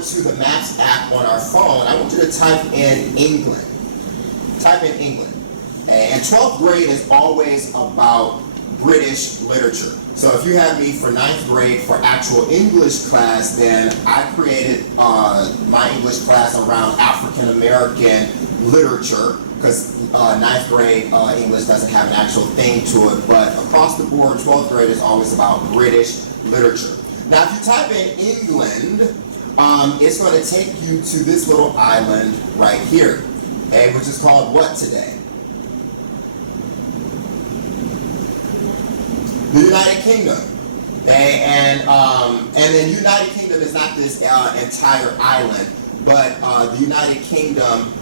on to the Maps app on our phone, I want you to type in England. Type in England. And 12th grade is always about British literature. So if you have me for 9th grade for actual English class, then I created my English class around African American literature, because 9th grade English doesn't have an actual thing to it, but across the board, 12th grade is always about British literature. Now if you type in England, it's going to take you to this little island right here, okay, which is called what today? The United Kingdom. Okay, and then United Kingdom is not this entire island, but the United Kingdom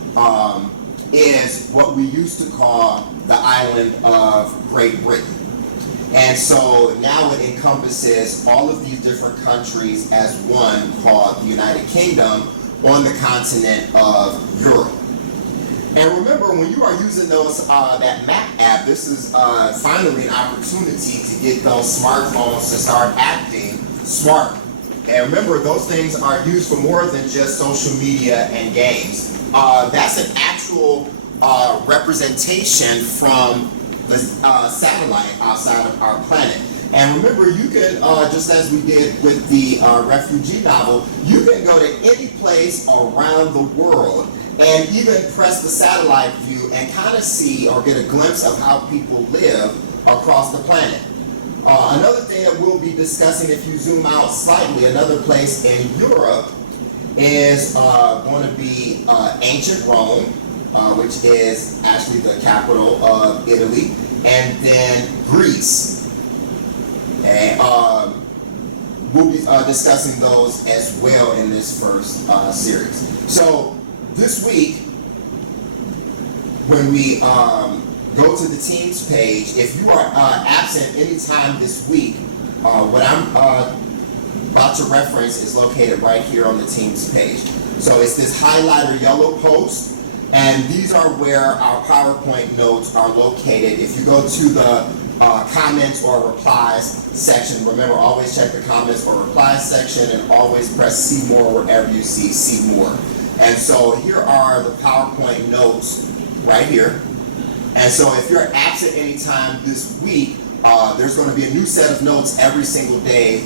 is what we used to call the island of Great Britain. And so now it encompasses all of these different countries as one, called the United Kingdom, on the continent of Europe. And remember, when you are using those that map app, this is finally an opportunity to get those smartphones to start acting smart. And remember, those things are used for more than just social media and games. That's an actual representation from the satellite outside of our planet. And remember, you can, just as we did with the refugee novel, you can go to any place around the world and even press the satellite view and kind of see or get a glimpse of how people live across the planet. Another thing that we'll be discussing, if you zoom out slightly, another place in Europe is going to be ancient Rome, which is actually the capital of Italy, and then Greece. And we'll be discussing those as well in this first series. So this week, when we go to the Teams page, if you are absent anytime this week, what I'm about to reference is located right here on the Teams page. So it's this highlighter yellow post, and these are where our PowerPoint notes are located. If you go to the comments or replies section, remember, always check the comments or replies section, and always press see more wherever you see more. And so here are the PowerPoint notes right here. And so if you're absent anytime this week, there's going to be a new set of notes every single day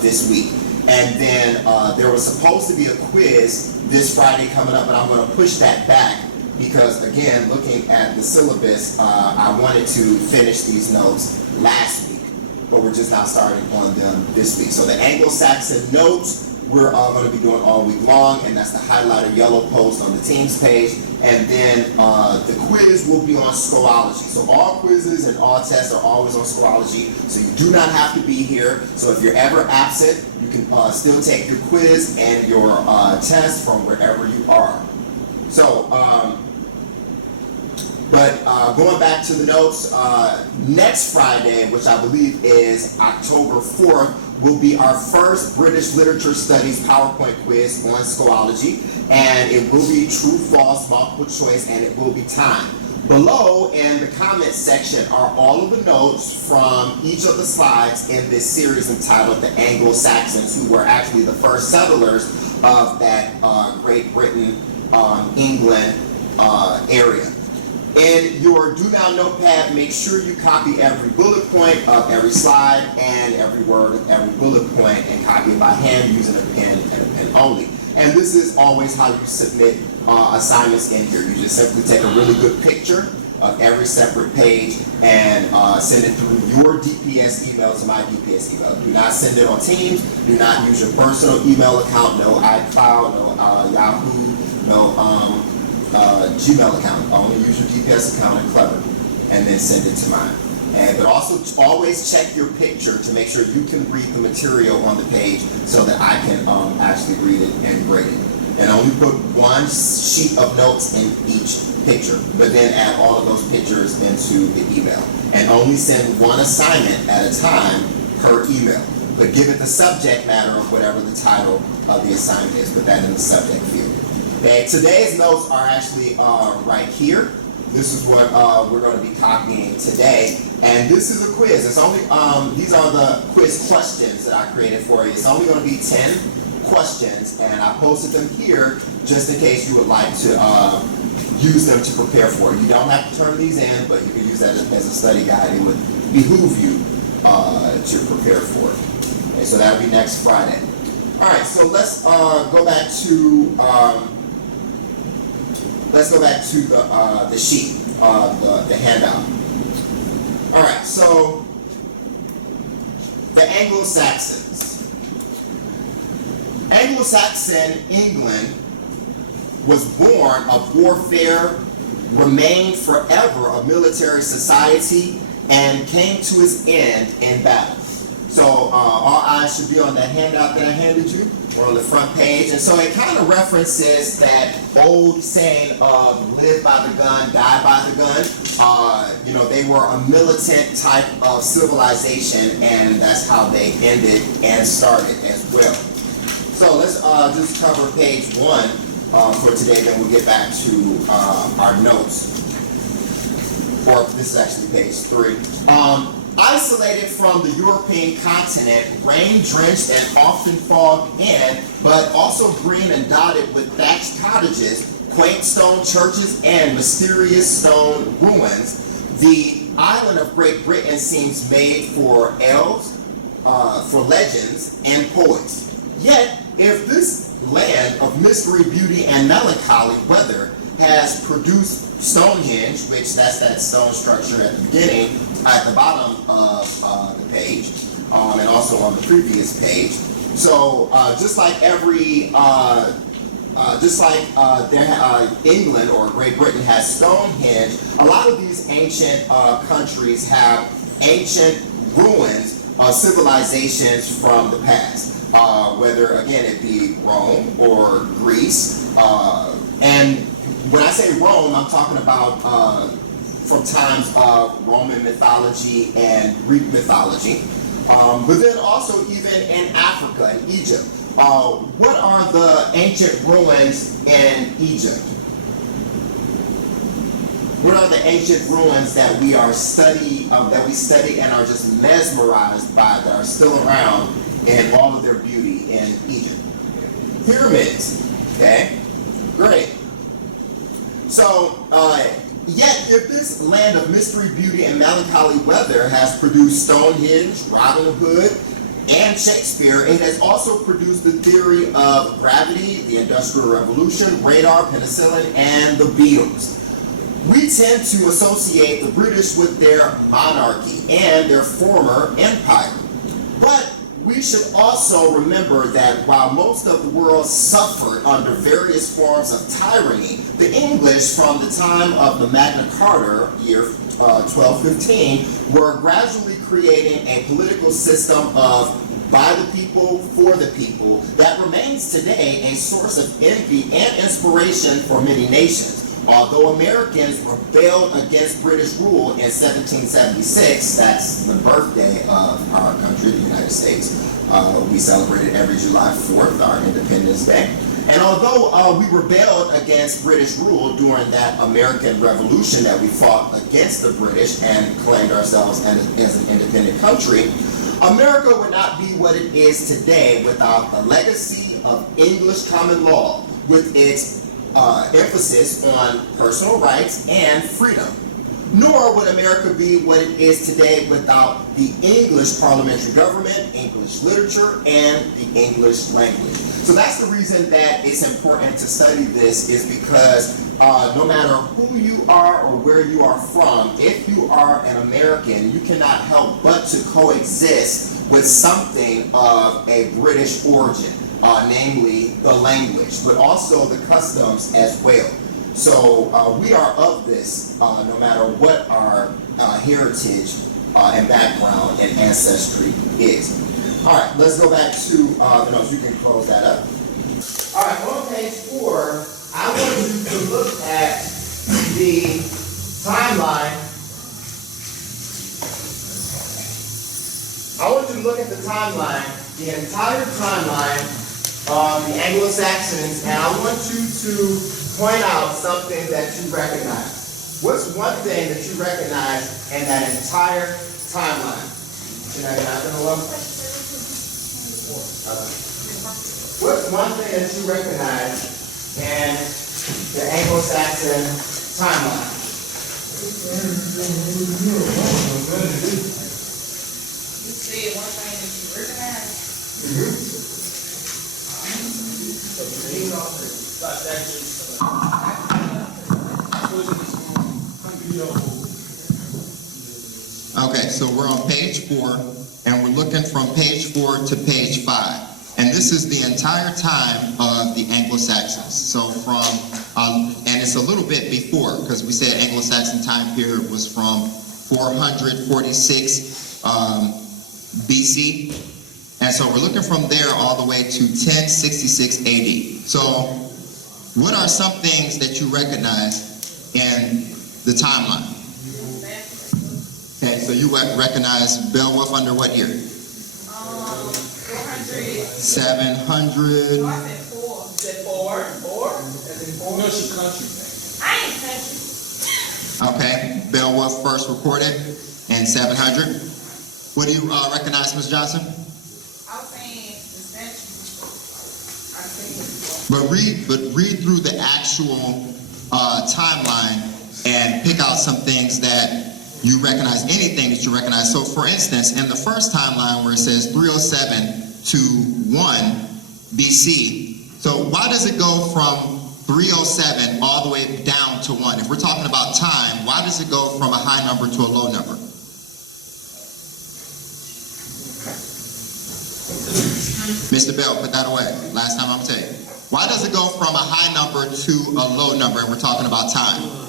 this week. And then there was supposed to be a quiz this Friday coming up, but I'm going to push that back because, again, looking at the syllabus, I wanted to finish these notes last week, but we're just now starting on them this week. So the Anglo-Saxon notes, we're going to be doing all week long, and that's the highlighter yellow post on the Teams page. And then the quiz will be on Schoology. So all quizzes and all tests are always on Schoology, so you do not have to be here. So if you're ever absent, you can still take your quiz and your test from wherever you are. So, going back to the notes, next Friday, which I believe is October 4th, will be our first British Literature Studies PowerPoint quiz on Schoology, and it will be true, false, multiple choice, and it will be timed. Below in the comments section are all of the notes from each of the slides in this series entitled The Anglo-Saxons, who were actually the first settlers of that Great Britain, England area. In your Do Now notepad, make sure you copy every bullet point of every slide and every word of every bullet point, and copy it by hand using a pen and a pen only. And this is always how you submit assignments in here. You just simply take a really good picture of every separate page and send it through your DPS email to my DPS email. Do not send it on Teams. Do not use your personal email account. No iCloud, no Yahoo, no Gmail account. Only use your DPS account and Clever, and then send it to mine. But also always check your picture to make sure you can read the material on the page so that I can actually read it and grade it. And only put one sheet of notes in each picture, but then add all of those pictures into the email. And only send one assignment at a time per email. But give it the subject matter of whatever the title of the assignment is. Put that in the subject field. Okay, today's notes are actually right here. This is what we're going to be copying today, and this is a quiz. It's only these are the quiz questions that I created for you. It's only going to be 10 questions, and I posted them here just in case you would like to use them to prepare for it. You don't have to turn these in, but you can use that as a study guide. It would behoove you to prepare for it. Okay, so that'll be next Friday. All right, so let's go back to the sheet, the handout. All right, so the Anglo-Saxons. Anglo-Saxon England was born of warfare, remained forever a military society, and came to its end in battle. So all eyes should be on that handout that I handed you, or on the front page. And so it kind of references that old saying of live by the gun, die by the gun. They were a militant type of civilization, and that's how they ended and started as well. So let's just cover page 1 for today, then we'll get back to our notes. Or this is actually page 3. Isolated from the European continent, rain-drenched and often fogged in, but also green and dotted with thatched cottages, quaint stone churches, and mysterious stone ruins, the island of Great Britain seems made for elves, for legends, and poets. Yet, if this land of mystery, beauty, and melancholy weather has produced Stonehenge, which that's that stone structure at the beginning, at the bottom of the page, and also on the previous page. So just like England or Great Britain has Stonehenge, a lot of these ancient countries have ancient ruins of civilizations from the past. Whether again it be Rome or Greece, and when I say Rome, I'm talking about from times of Roman mythology and Greek mythology, but then also even in Africa and Egypt. What are the ancient ruins in Egypt? What are the ancient ruins that we study and are just mesmerized by, that are still around in all of their beauty in Egypt? Pyramids. Okay, great. So, yet if this land of mystery, beauty, and melancholy weather has produced Stonehenge, Robin Hood, and Shakespeare, it has also produced the theory of gravity, the Industrial Revolution, radar, penicillin, and the Beatles. We tend to associate the British with their monarchy and their former empire. But we should also remember that while most of the world suffered under various forms of tyranny, the English from the time of the Magna Carta, year 1215, were gradually creating a political system of by the people, for the people, that remains today a source of envy and inspiration for many nations. Although Americans rebelled against British rule in 1776, that's the birthday of our country, the United States. We celebrated every July 4th, our Independence Day. And although we rebelled against British rule during that American Revolution that we fought against the British and claimed ourselves as an independent country, America would not be what it is today without the legacy of English common law, with its emphasis on personal rights and freedom. Nor would America be what it is today without the English parliamentary government, English literature, and the English language. So that's the reason that it's important to study this, is because no matter who you are or where you are from, if you are an American, you cannot help but to coexist with something of a British origin. Namely the language, but also the customs as well. So we are of this no matter what our heritage and background and ancestry is. All right, let's go back to the notes. You can close that up. All right, on page 4, I want you to look at the timeline. I want you to look at the timeline, the entire timeline of the Anglo-Saxons, and I want you to point out something that you recognize. What's one thing that you recognize in that entire timeline? You recognize it, What's one thing that you recognize in the Anglo-Saxon timeline? You said one thing that you recognize. Okay, so we're on page 4, and we're looking from page 4 to page 5. And this is the entire time of the Anglo-Saxons. So from, and it's a little bit before, because we said Anglo-Saxon time period was from 446 BC. And so we're looking from there all the way to 1066 AD. So what are some things that you recognize in the timeline? Okay, so you recognize Beowulf under what year? 400. 700. No, I said 4. You said 4? 4? As in 4? No, she country. I ain't country. Okay, Beowulf first recorded in 700. What do you recognize, Ms. Johnson? I was saying the statue. I said. But read through the actual timeline and pick out some things that you recognize, anything that you recognize. So for instance, in the first timeline where it says 307 to 1 BC, so why does it go from 307 all the way down to 1? If we're talking about time, why does it go from a high number to a low number? Mr. Bell, put that away. Last time I'm gonna tell you. Why does it go from a high number to a low number and we're talking about time?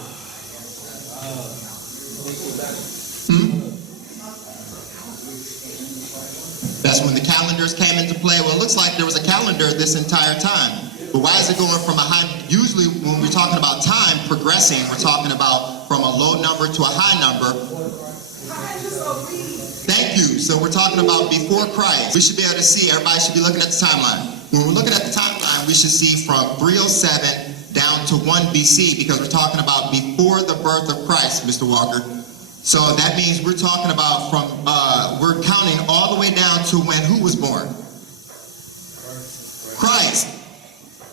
That's when the calendars came into play. Well, it looks like there was a calendar this entire time. But why is it going from a high? Usually when we're talking about time progressing, we're talking about from a low number to a high number. Thank you. So we're talking about before Christ. We should be able to see, everybody should be looking at the timeline. When we're looking at the timeline, we should see from 307 down to 1 BC because we're talking about before the birth of Christ, Mr. Walker. So that means we're talking about from, we're counting all the way down to when who was born? Christ.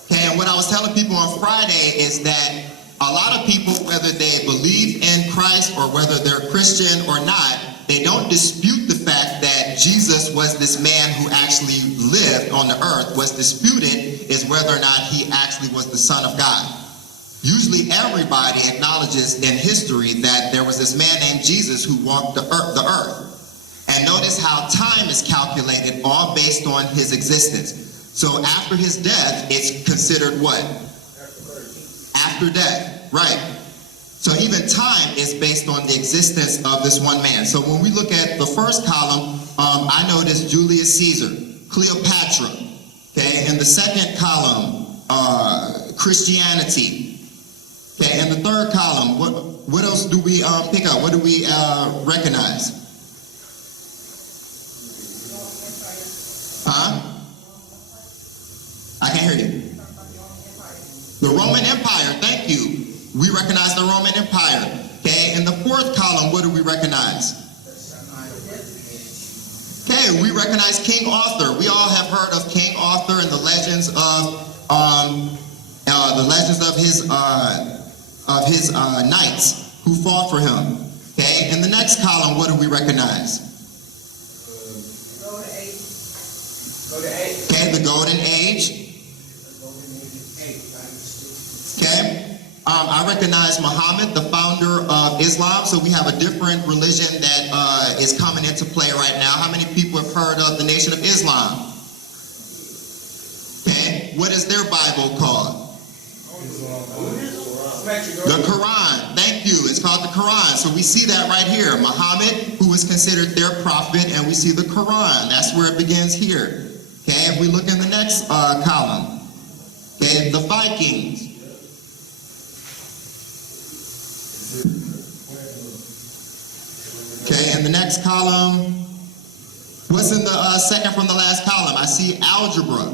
Okay, and what I was telling people on Friday is that a lot of people, whether they believe in Christ or whether they're Christian or not, they don't dispute the fact that Jesus was this man who actually lived on the earth. What's disputed is whether or not he actually was the Son of God. Usually everybody acknowledges in history that there was this man named Jesus who walked the earth. And notice how time is calculated all based on his existence. So after his death, it's considered what? After death, right. So even time is based on the existence of this one man. So when we look at the first column, I notice Julius Caesar, Cleopatra. Okay, in the second column, Christianity. Okay, in the third column, what else do we pick up? What do we recognize? Huh? I can't hear you. The Roman Empire, thank you. We recognize the Roman Empire. Okay, in the fourth column, what do we recognize? Okay, we recognize King Arthur. We all have heard of King Arthur and the legends of his knights who fought for him. Okay, in the next column, what do we recognize? Okay, the Golden Age. Okay, I recognize Muhammad, the founder of Islam. So we have a different religion that is coming into play right now. How many people have heard of the Nation of Islam? Okay, what is their Bible called? The Quran. Thank you. It's called the Quran. So we see that right here. Muhammad, who is considered their prophet, and we see the Quran. That's where it begins here. Okay, if we look in the next column, okay, the Vikings. Okay, in the next column, what's in the second from the last column? I see algebra.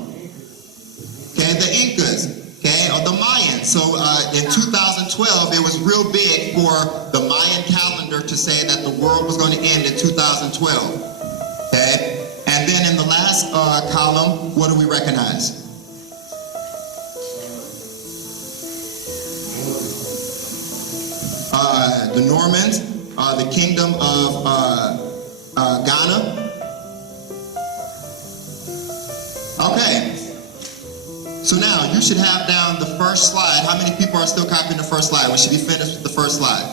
Okay, the Incas. Okay, or the Mayans. So in 2012, it was real big for the Mayan calendar to say that the world was going to end in 2012. Okay, and then in the last column, what do we recognize? The Normans, the kingdom of Ghana. Okay. So now you should have down the first slide. How many people are still copying the first slide? We should be finished with the first slide.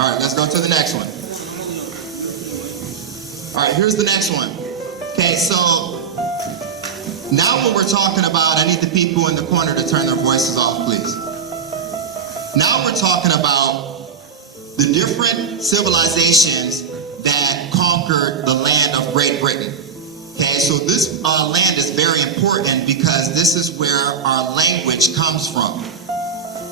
All right, let's go to the next one. All right, here's the next one. Okay, so now what we're talking about, I need the people in the corner to turn their voices off, please. Now we're talking about the different civilizations that conquered the land of Great Britain. Okay, so this land is very important because this is where our language comes from.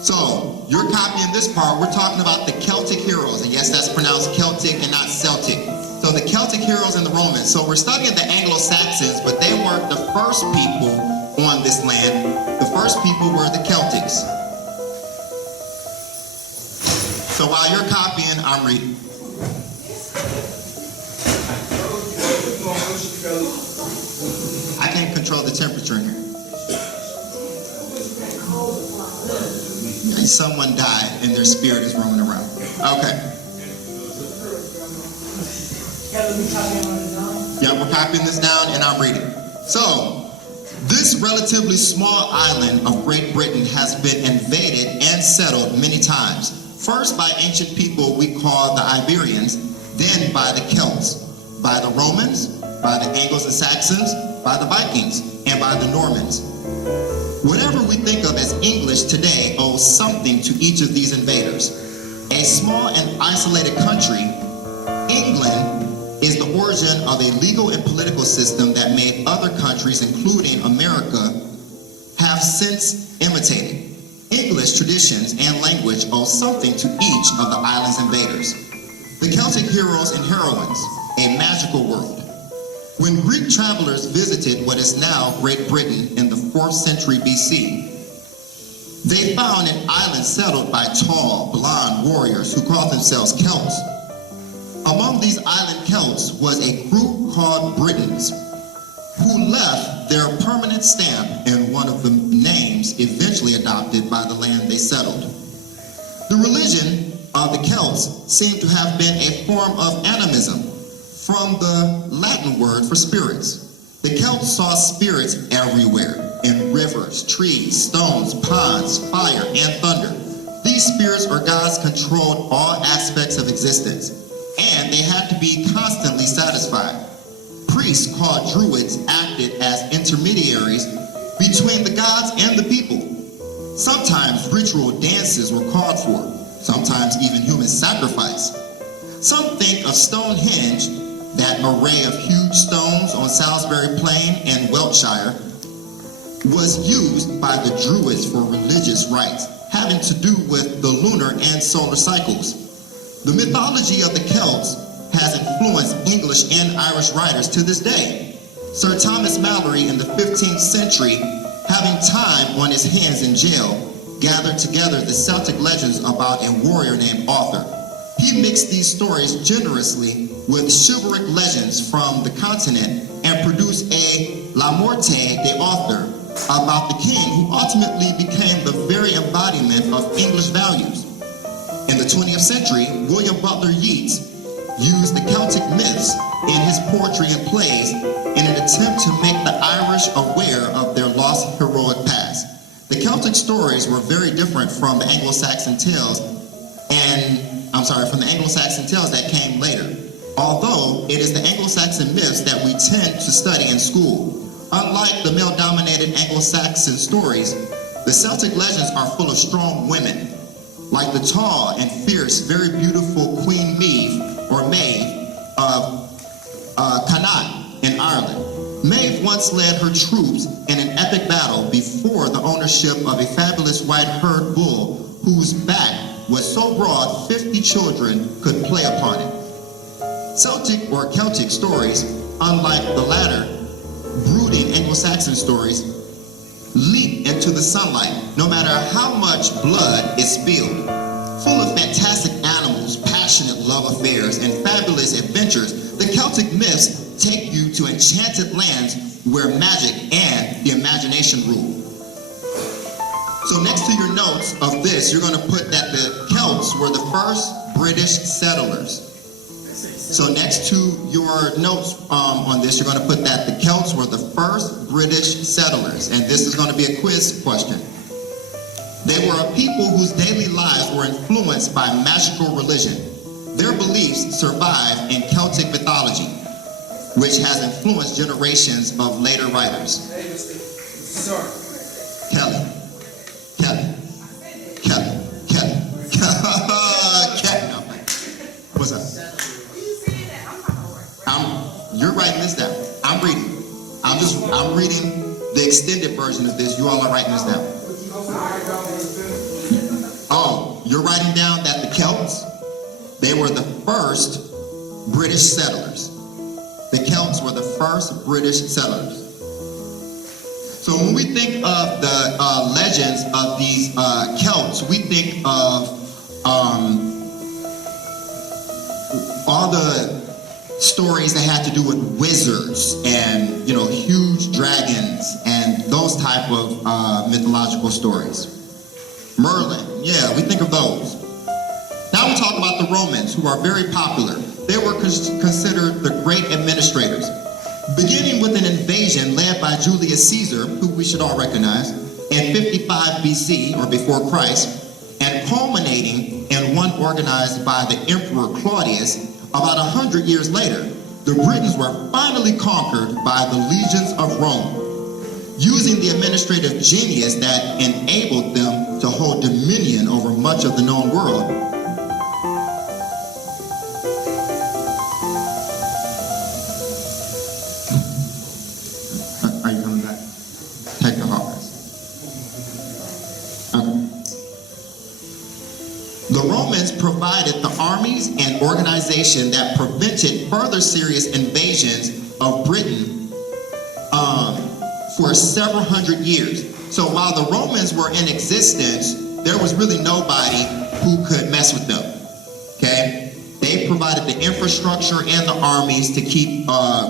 So you're copying this part. We're talking about the Celtic heroes, and yes, that's pronounced Celtic and not Celtic. So the Celtic heroes and the Romans. So we're studying the Anglo-Saxons, but they weren't the first people on this land. The first people were the Celtics. So while you're copying, I'm reading. I can't control the temperature in here. And someone died and their spirit is roaming around. Okay. Yeah, we're copying this down and I'm reading. So, this relatively small island of Great Britain has been invaded and settled many times. First by ancient people we call the Iberians, then by the Celts, by the Romans, by the Anglo-Saxons, by the Vikings, and by the Normans. Whatever we think of as English today owes something to each of these invaders. A small and isolated country, England is the origin of a legal and political system that made other countries, including America, have since imitated. English traditions and language owe something to each of the island's invaders. The Celtic heroes and heroines, a magical world. When Greek travelers visited what is now Great Britain in the 4th century BC, they found an island settled by tall, blonde warriors who called themselves Celts. Among these island Celts was a group called Britons, who left their permanent stamp in one of the names eventually adopted by the land they settled. The religion of the Celts seemed to have been a form of animism, from the Latin word for spirits. The Celts saw spirits everywhere, in rivers, trees, stones, ponds, fire, and thunder. These spirits or gods controlled all aspects of existence, and they had to be constantly satisfied. Priests called druids acted as intermediaries between the gods and the people. Sometimes ritual dances were called for, sometimes even human sacrifice. Some think of Stonehenge, that array of huge stones on Salisbury Plain in Wiltshire, was used by the Druids for religious rites, having to do with the lunar and solar cycles. The mythology of the Celts has influenced English and Irish writers to this day. Sir Thomas Malory in the 15th century, having time on his hands in jail, gathered together the Celtic legends about a warrior named Arthur. He mixed these stories generously with chivalric legends from the continent and produced a La Morte de Arthur about the king who ultimately became the very embodiment of English values. In the 20th century, William Butler Yeats used the Celtic myths in his poetry and plays in an attempt to make the Irish aware of their lost heroic past. The Celtic stories were very different from the Anglo-Saxon tales from the Anglo-Saxon tales that came later, although it is the Anglo-Saxon myths that we tend to study in school. Unlike the male-dominated Anglo-Saxon stories, the Celtic legends are full of strong women, like the tall and fierce, very beautiful Queen Maeve of Connaught in Ireland. Maeve once led her troops in an epic battle before the ownership of a fabulous white-haired bull whose back was so broad 50 children could play upon it. Celtic or Celtic stories, unlike the latter, brooding Anglo-Saxon stories, leap into the sunlight no matter how much blood is spilled. Full of fantastic animals, passionate love affairs, and fabulous adventures, the Celtic myths take you to enchanted lands where magic and the imagination rule. So next to your notes of this, you're going to put that the Celts were the first British settlers. So next to your notes on this, you're going to put that the Celts were the first British settlers. And this is going to be a quiz question. They were a people whose daily lives were influenced by magical religion. Their beliefs survive in Celtic mythology, which has influenced generations of later writers. Kelly. No. What's up? You're writing this down. I'm reading. I'm reading the extended version of this. You all are writing this down. Oh, you're writing down that the Celts, they were the first British settlers. The Celts were the first British settlers. So when we think of the legends of these Celts, we think of all the stories that had to do with wizards and, you know, huge dragons and those type of mythological stories. Merlin, yeah, we think of those. Now we talk about the Romans, who are very popular. They were considered the great administrators, beginning with an invasion led by Julius Caesar, who we should all recognize, in 55 BC, or before Christ, and culminating in one organized by the Emperor Claudius. About 100 years later, the Britons were finally conquered by the legions of Rome, using the administrative genius that enabled them to hold dominion over much of the known world. Are you coming back? Take the hawkers. Okay. The Romans provided the armies and organization that prevented further serious invasions of Britain for several hundred years. So while the Romans were in existence, there was really nobody who could mess with them. Okay? They provided the infrastructure and the armies to keep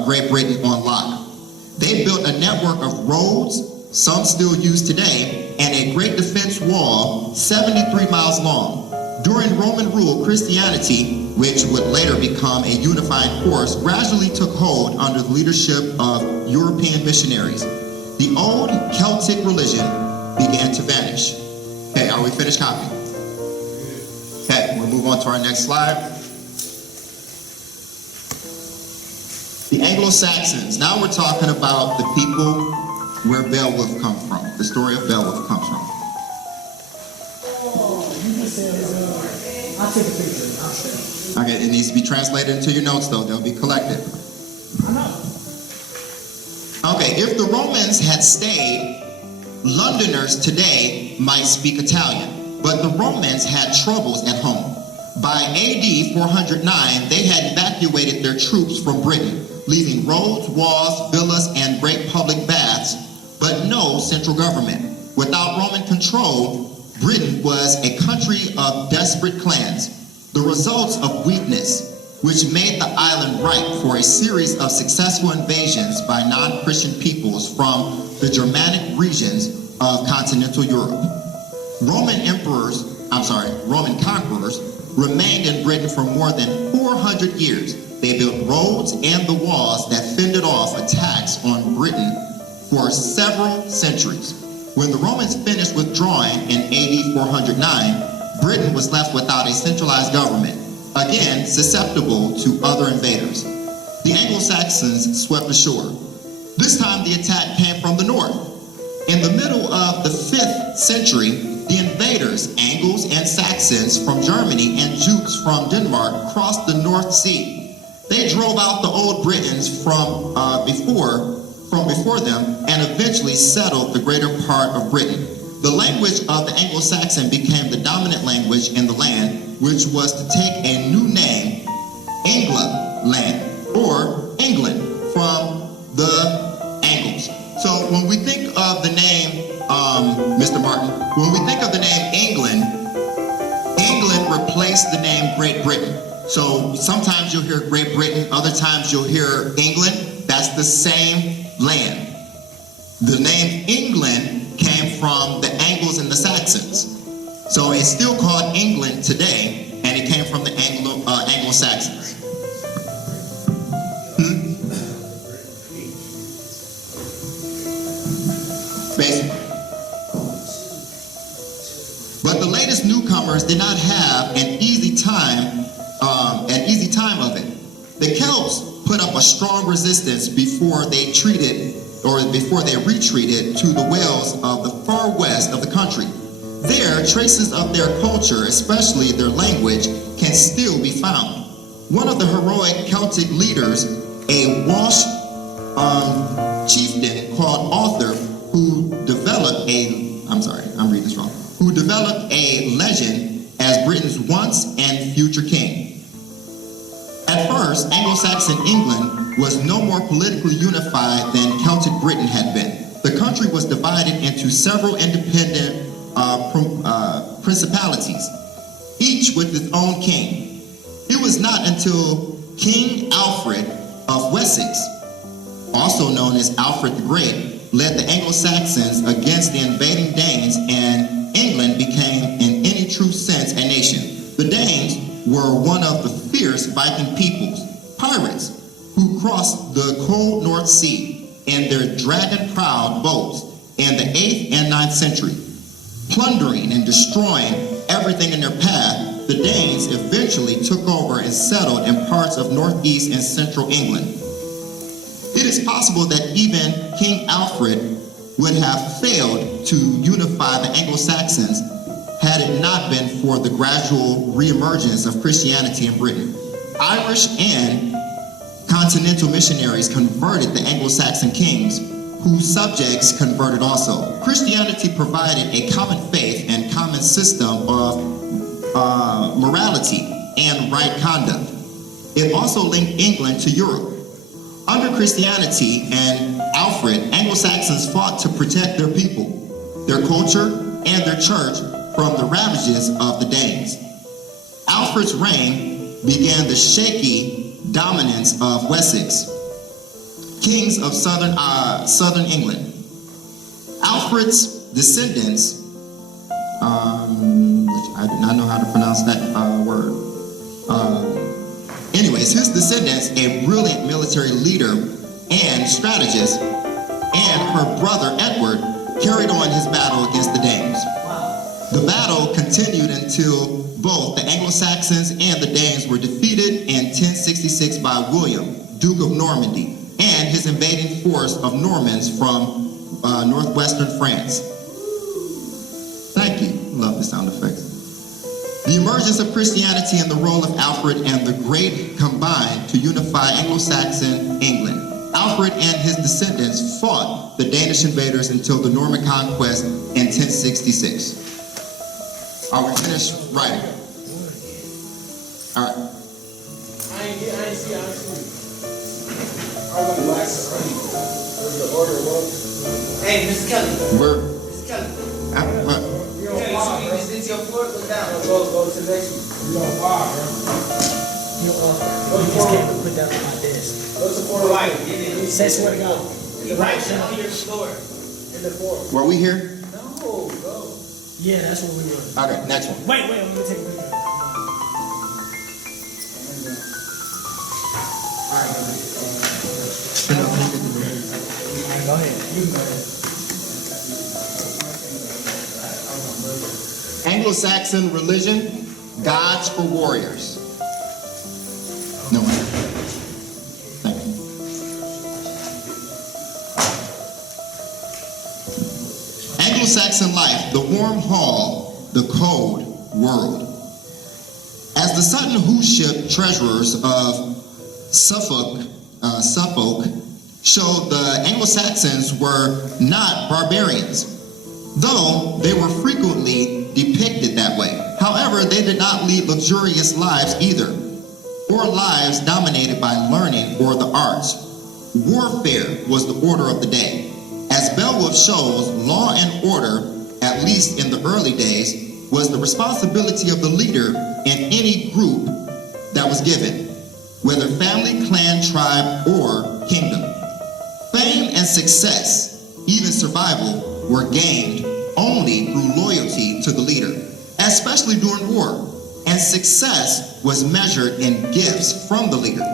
Great Britain on lock. They built a network of roads, some still used today, and a great defense wall 73 miles long. During Roman rule, Christianity, which would later become a unifying force, gradually took hold under the leadership of European missionaries. The old Celtic religion began to vanish. Okay, are we finished copying? Okay, we'll move on to our next slide. The Anglo-Saxons. Now we're talking about the people where Beowulf comes from. The story of Beowulf comes from. I'll take a picture. I'll show you. Okay, it needs to be translated into your notes though. They'll be collected. I know. Okay, if the Romans had stayed, Londoners today might speak Italian, but the Romans had troubles at home. By AD 409, they had evacuated their troops from Britain, leaving roads, walls, villas, and great public baths, but no central government. Without Roman control, Britain was a country of desperate clans, the results of weakness, which made the island ripe for a series of successful invasions by non-Christian peoples from the Germanic regions of continental Europe. Roman conquerors remained in Britain for more than 400 years. They built roads and the walls that fended off attacks on Britain for several centuries. When the Romans finished withdrawing in AD 409, Britain was left without a centralized government, again susceptible to other invaders. The Anglo-Saxons swept ashore. This time the attack came from the north. In the middle of the 5th century, the invaders, Angles and Saxons from Germany and Jutes from Denmark, crossed the North Sea. They drove out the old Britons from before them and eventually settled the greater part of Britain. The language of the Anglo-Saxon became the dominant language in the land, which was to take a new name, England, or England, from the Angles. So when we think of the name, Mr. Martin, when we think of the name England, England replaced the name Great Britain. So sometimes you'll hear Great Britain, other times you'll hear England. That's the same land. The name England came from the Angles and the Saxons. So it's still called England today, and it came from the Anglo-Saxons. Basically. But the latest newcomers did not have an easy time of it. The Celts put up a strong resistance before they retreated to the Wales of the far west of the country. There, traces of their culture, especially their language, can still be found. One of the heroic Celtic leaders, a Welsh chieftain called Arthur, who developed a legend as Britain's once and future king. At first, Anglo-Saxon England was no more politically unified than Celtic Britain had been. The country was divided into several independent principalities, each with its own king. It was not until King Alfred of Wessex, also known as Alfred the Great, led the Anglo-Saxons against the invading Danes, and England became, in any true sense, a nation. The Danes were one of the fierce Viking peoples, pirates, who crossed the cold North Sea in their dragon-prowed boats in the 8th and 9th century. Plundering and destroying everything in their path, the Danes eventually took over and settled in parts of northeast and central England. It is possible that even King Alfred would have failed to unify the Anglo-Saxons had it not been for the gradual reemergence of Christianity in Britain. Irish and continental missionaries converted the Anglo-Saxon kings, whose subjects converted also. Christianity provided a common faith and common system of morality and right conduct. It also linked England to Europe. Under Christianity and Alfred, Anglo-Saxons fought to protect their people, their culture, and their church from the ravages of the Danes. Alfred's reign began the shaky dominance of Wessex, kings of southern England. Alfred's descendants, which I do not know how to pronounce that word. His descendants, a brilliant military leader and strategist, and her brother Edward carried on his battle against the Danes. The battle continued until both the Anglo-Saxons and the Danes were defeated in 1066 by William, Duke of Normandy, and his invading force of Normans from northwestern France. Thank you. Love the sound effects. The emergence of Christianity and the role of Alfred and the Great combined to unify Anglo-Saxon England. Alfred and his descendants fought the Danish invaders until the Norman conquest in 1066. Are we finished writing? All right. I ain't see. I'm gonna wax the order was. Hey, Mr. Kelly. Mr. Kelly. Is this your floor? Look down. Go to the next one. You're on fire, bro. You're on fire. You just can't put that on my desk. What's the floor like? Say swear to God. The right should be your floor. In the floor. Were we here? No, bro. Yeah, that's what we were. Okay, next one. Wait, I'm gonna take a picture. Alright, go ahead. You can go ahead. Anglo-Saxon religion, gods for warriors. No one. Thank you. Anglo-Saxon life, the warm hall, the cold world. As the Sutton Hoo ship treasurers of Suffolk showed, the Anglo-Saxons were not barbarians, though they were frequently depicted that way. However, they did not lead luxurious lives either, or lives dominated by learning or the arts. Warfare was the order of the day. As Beowulf shows, law and order, at least in the early days, was the responsibility of the leader in any group that was given, whether family, clan, tribe, or kingdom. Fame and success, even survival, were gained only through loyalty to the leader. As war, and success was measured in gifts from the leader.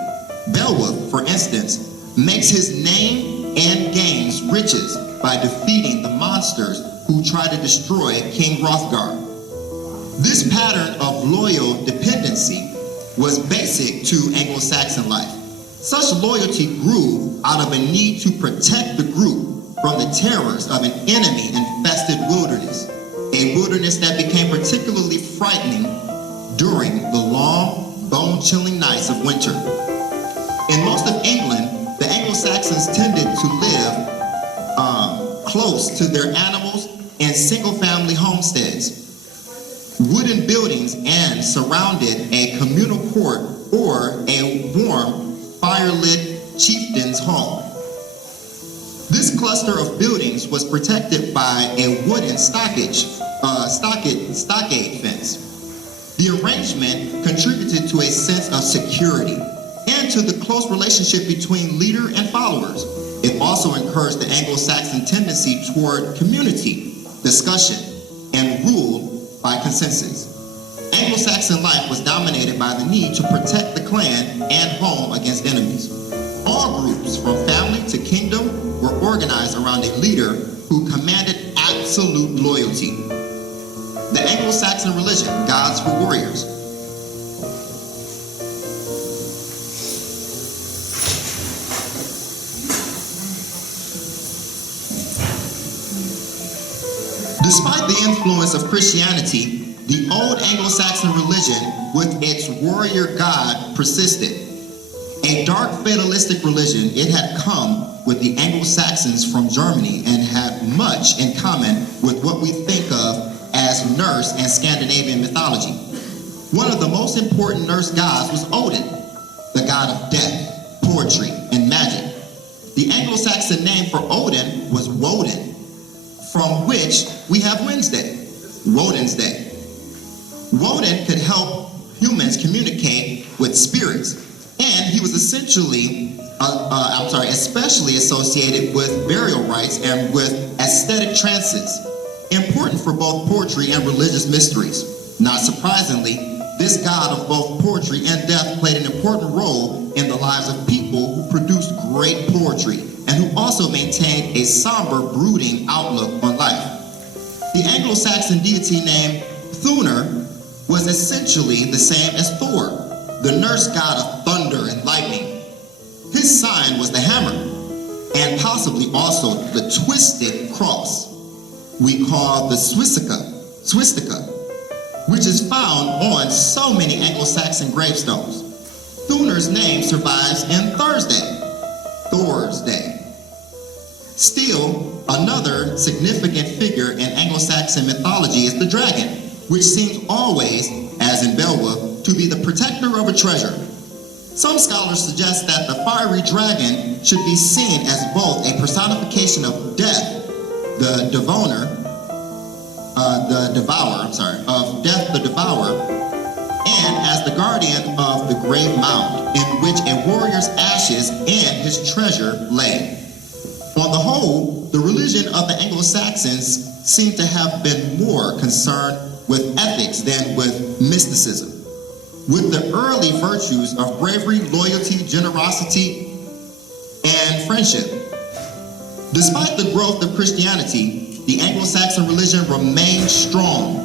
Beowulf, for instance, makes his name and gains riches by defeating the monsters who try to destroy King Hrothgar. This pattern of loyal dependency was basic to Anglo-Saxon life. Such loyalty grew out of a need to protect the group from the terrors of an enemy-infested wilderness, a wilderness that became particularly frightening during the long, bone-chilling nights of winter. In most of England, the Anglo-Saxons tended to live close to their animals in single-family homesteads, wooden buildings, and surrounded a communal court or a warm, fire-lit chieftain's home. This cluster of buildings was protected by a wooden stockade fence. The arrangement contributed to a sense of security and to the close relationship between leader and followers. It also encouraged the Anglo-Saxon tendency toward community, discussion, and rule by consensus. Anglo-Saxon life was dominated by the need to protect the clan and home against enemies. All groups, from family to kingdom, were organized around a leader who commanded absolute loyalty. The Anglo-Saxon religion, gods for warriors. Despite the influence of Christianity, the old Anglo-Saxon religion with its warrior god persisted. A dark fatalistic religion, it had come with the Anglo-Saxons from Germany and had much in common with what we think of as Norse and Scandinavian mythology. One of the most important Norse gods was Odin, the god of death, poetry, and magic. The Anglo-Saxon name for Odin was Woden, from which we have Wednesday, Woden's Day. Woden could help humans communicate with spirits, and he was especially associated with burial rites and with aesthetic trances, important for both poetry and religious mysteries. Not surprisingly, this god of both poetry and death played an important role in the lives of people who produced great poetry and who also maintained a somber, brooding outlook on life. The Anglo-Saxon deity named Thunr was essentially the same as Thor, the Norse god of thunder and lightning. His sign was the hammer, and possibly also the twisted cross we call the swastika, which is found on so many Anglo-Saxon gravestones. Thunr's name survives in Thor's Day. Still, another significant figure in Anglo-Saxon mythology is the dragon, which seems always, as in Beowulf, to be the protector of a treasure. Some scholars suggest that the fiery dragon should be seen as both a personification of death, of death the devourer, and as the guardian of the grave mound, in which a warrior's ashes and his treasure lay. On the whole, the religion of the Anglo-Saxons seemed to have been more concerned with ethics than with mysticism, with the early virtues of bravery, loyalty, generosity, and friendship. Despite the growth of Christianity, the Anglo-Saxon religion remained strong.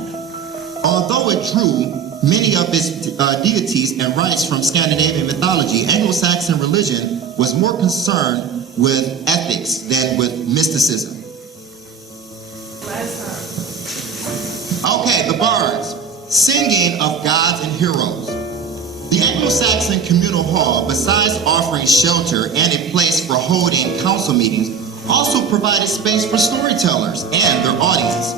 Although it drew many of its deities and rites from Scandinavian mythology, Anglo-Saxon religion was more concerned with ethics than with mysticism. Okay, the bards, singing of gods and heroes. The Anglo-Saxon communal hall, besides offering shelter and a place for holding council meetings, also provided space for storytellers and their audience.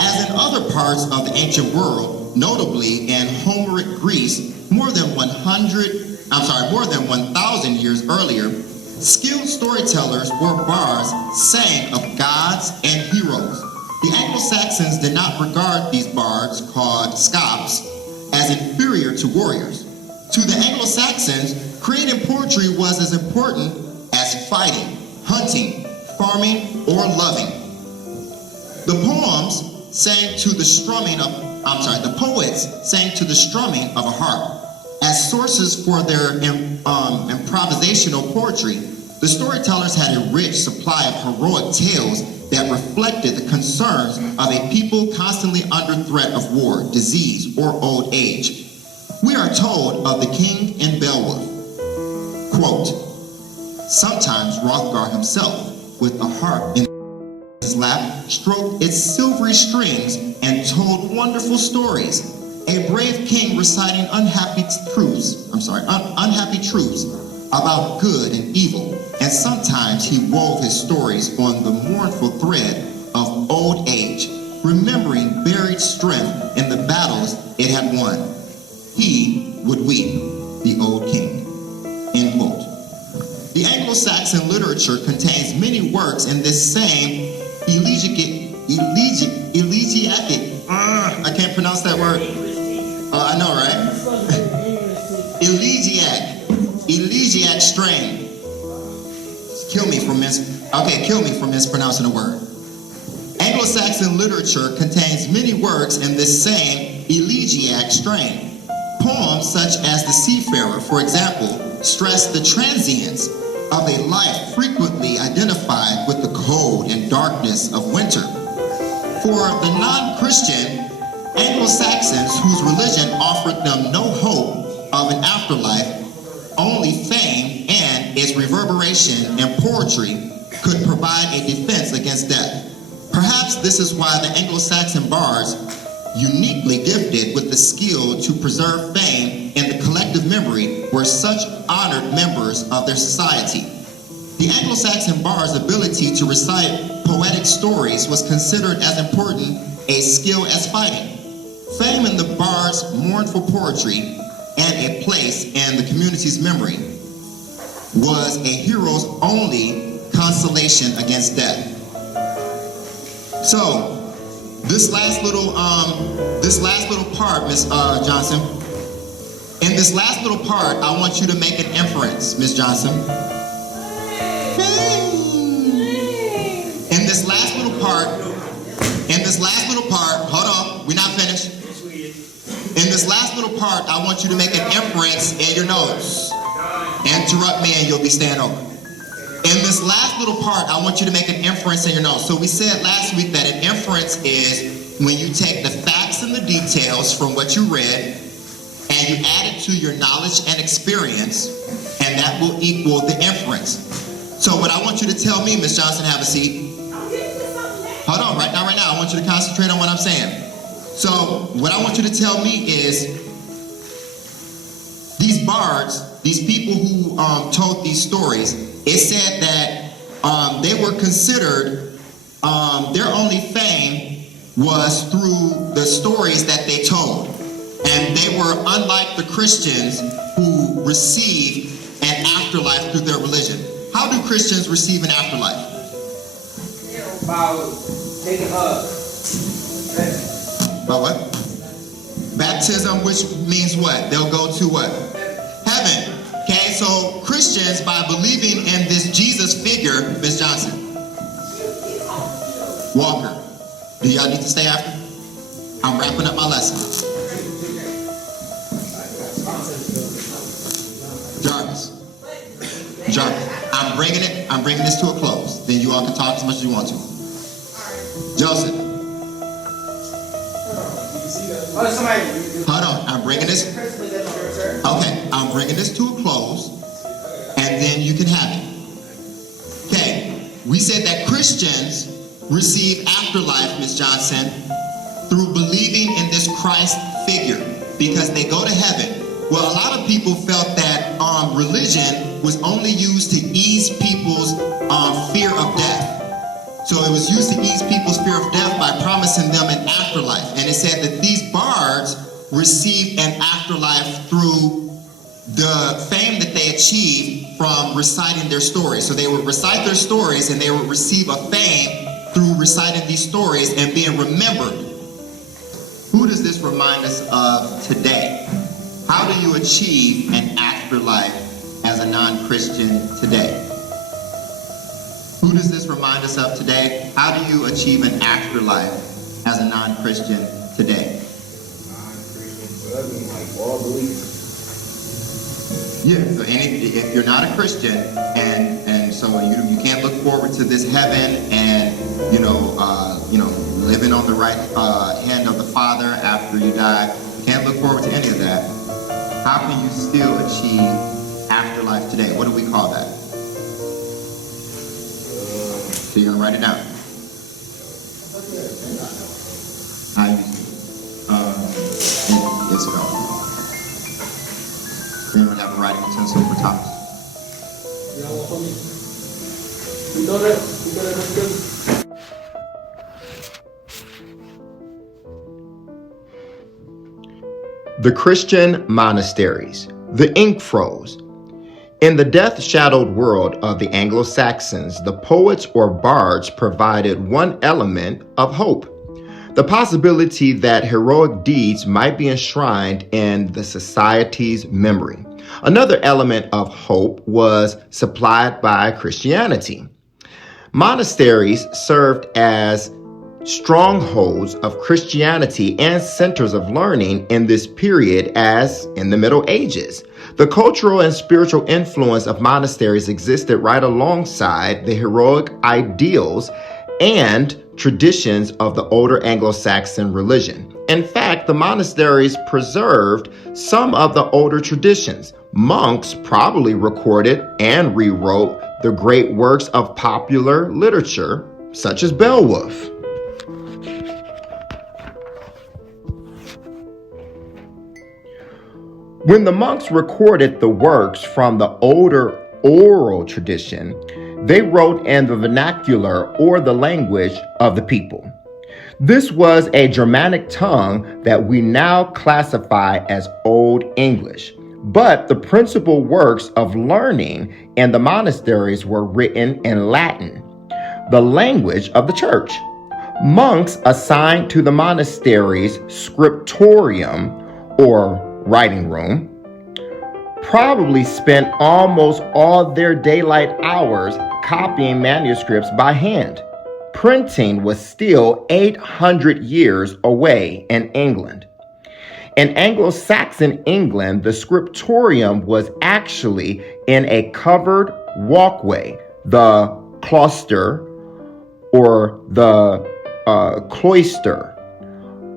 As in other parts of the ancient world, notably in Homeric Greece, more than 1,000 years earlier, skilled storytellers or bards sang of gods and heroes. The Anglo-Saxons did not regard these bards, called scapes, as inferior to warriors. To the Anglo-Saxons, creating poetry was as important as fighting, hunting, farming, or loving. The poems sang to the strumming of the poets sang to the strumming of a harp. As sources for their improvisational poetry, the storytellers had a rich supply of heroic tales that reflected the concerns of a people constantly under threat of war, disease, or old age. We are told of the king in Beowulf, quote, "Sometimes Hrothgar himself, with a harp in his lap, stroked its silvery strings and told wonderful stories. A brave king reciting unhappy truths about good and evil, and sometimes he wove his stories on the mournful thread of old age, remembering buried strength in the battles it had won. He would weep, the old king." End quote. The Anglo-Saxon literature contains many works in this same elegiac, I can't pronounce that word. I know, right? Elegiac strain. Kill me for mispronouncing a word. Anglo-Saxon literature contains many works in this same elegiac strain. Poems such as The Seafarer, for example, stress the transience of a life frequently identified with the cold and darkness of winter. For the non-Christian Anglo-Saxons, whose religion offered them no hope of an afterlife, only fame and its reverberation in poetry could provide a defense against death. Perhaps this is why the Anglo-Saxon bards, uniquely gifted with the skill to preserve fame in the collective memory, were such honored members of their society. The Anglo-Saxon bard's ability to recite poetic stories was considered as important a skill as fighting. Fame in the bard's mournful poetry and a place in the community's memory was a hero's only consolation against death. So, this last little part, Miss Johnson. In this last little part, I want you to make an inference, Miss Johnson. In this last little part, hold on, we're not finished. In this last little part, I want you to make an inference in your notes. Interrupt me and you'll be staying over. In this last little part, I want you to make an inference in your notes. So we said last week that an inference is when you take the facts and the details from what you read and you add it to your knowledge and experience, and that will equal the inference. So what I want you to tell me, Miss Johnson, have a seat. Hold on, right now, I want you to concentrate on what I'm saying. So what I want you to tell me is these bards, these people who told these stories, it said that they were considered, their only fame was through the stories that they told. And they were unlike the Christians who received an afterlife through their religion. How do Christians receive an afterlife? By taking By what? Baptism, which means what? They'll go to what? Heaven. Okay, so Christians, by believing in this Jesus figure, Miss Johnson, Walker, do y'all need to stay after? I'm wrapping up my lesson. Jarvis, I'm bringing this to a close. Then you all can talk as much as you want to. Joseph. Hold on, I'm bringing this. Okay, I'm bringing this to a close, and then you can have it. Okay, we said that Christians receive afterlife, Miss Johnson, through believing in this Christ figure, because they go to heaven. Well, a lot of people felt that religion was only used to ease people's fear of death. So it was used to ease people's fear of death by promising them an afterlife. And it said that these bards received an afterlife through the fame that they achieved from reciting their stories. So they would recite their stories and they would receive a fame through reciting these stories and being remembered. Who does this remind us of today? How do you achieve an afterlife as a non-Christian today? Who does this remind us of today? How do you achieve an afterlife as a non-Christian today? belief. Yeah, so if you're not a Christian, and so you can't look forward to this heaven and living on the right hand of the Father after you die, can't look forward to any of that. How can you still achieve afterlife today? What do we call that? So you're gonna write it down. How you it's called. Anyone have a writing utensil for topics? The Christian monasteries. The ink froze. In the death-shadowed world of the Anglo-Saxons, the poets or bards provided one element of hope. The possibility that heroic deeds might be enshrined in the society's memory. Another element of hope was supplied by Christianity. Monasteries served as strongholds of Christianity and centers of learning in this period as in the Middle Ages. The cultural and spiritual influence of monasteries existed right alongside the heroic ideals and traditions of the older Anglo-Saxon religion. In fact, the monasteries preserved some of the older traditions. Monks probably recorded and rewrote the great works of popular literature, such as Beowulf. When the monks recorded the works from the older oral tradition, they wrote in the vernacular or the language of the people. This was a Germanic tongue that we now classify as Old English, but the principal works of learning in the monasteries were written in Latin, the language of the church. Monks assigned to the monastery's scriptorium or writing room probably spent almost all their daylight hours copying manuscripts by hand. Printing was still 800 years away in England. In Anglo-Saxon England, the scriptorium was actually in a covered walkway, the cloister or the cloister,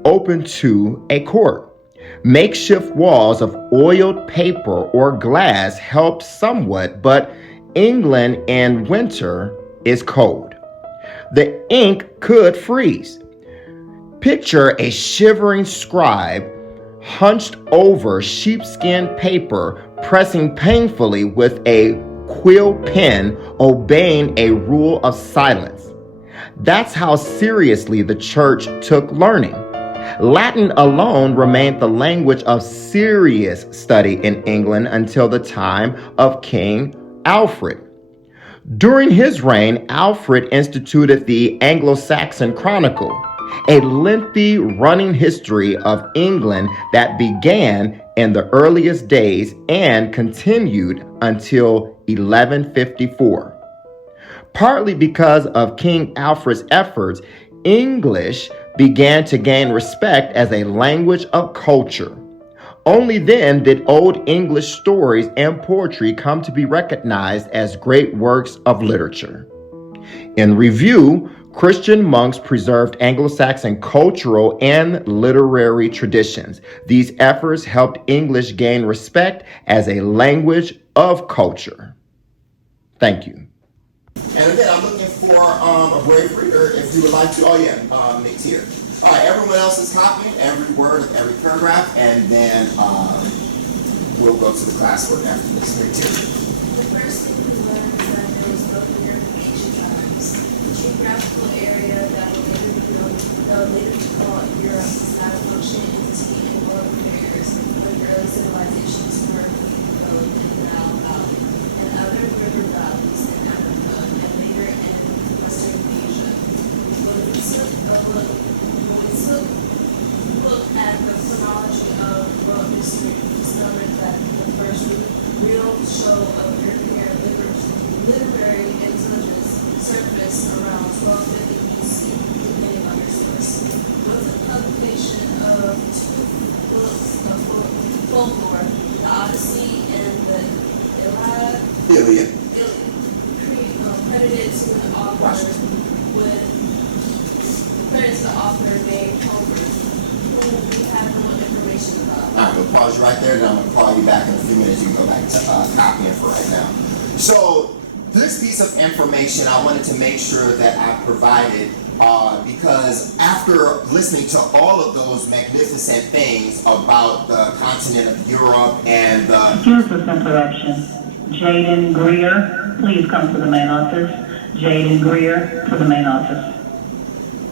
open to a court. Makeshift walls of oiled paper or glass helped somewhat, but England in winter is cold. The ink could freeze. Picture a shivering scribe hunched over sheepskin paper, pressing painfully with a quill pen, obeying a rule of silence. That's how seriously the church took learning. Latin alone remained the language of serious study in England until the time of King Alfred. During his reign, Alfred instituted the Anglo-Saxon Chronicle, a lengthy running history of England that began in the earliest days and continued until 1154. Partly because of King Alfred's efforts, English began to gain respect as a language of culture. Only then did Old English stories and poetry come to be recognized as great works of literature. In review, Christian monks preserved Anglo-Saxon cultural and literary traditions. These efforts helped English gain respect as a language of culture. Thank you. And again, I'm looking for a brave reader if you would like to. Oh yeah, Nick's here. All right, everyone else is copying every word of every paragraph, and then we'll go to the classwork after this. Nick, too. The first thing we learned is that there was no clear in ancient times. The geographical area that will later be called Europe is not a function entity in world affairs when early civilizations were developed in the Nile Valley and other river valleys in Africa and later in Western Asia. When we took a look at the chronology of world history, we discovered that the first real show of European literary intelligence surfaced around 1250 BC, depending on your source. I'm gonna pause you right there, and I'm gonna call you back in a few minutes. You can go back to copying for right now. So this piece of information I wanted to make sure that I provided because after listening to all of those magnificent things about the continent of Europe and the... Excuse this interruption. Jaden Greer, please come to the main office. Jaden Greer to the main office.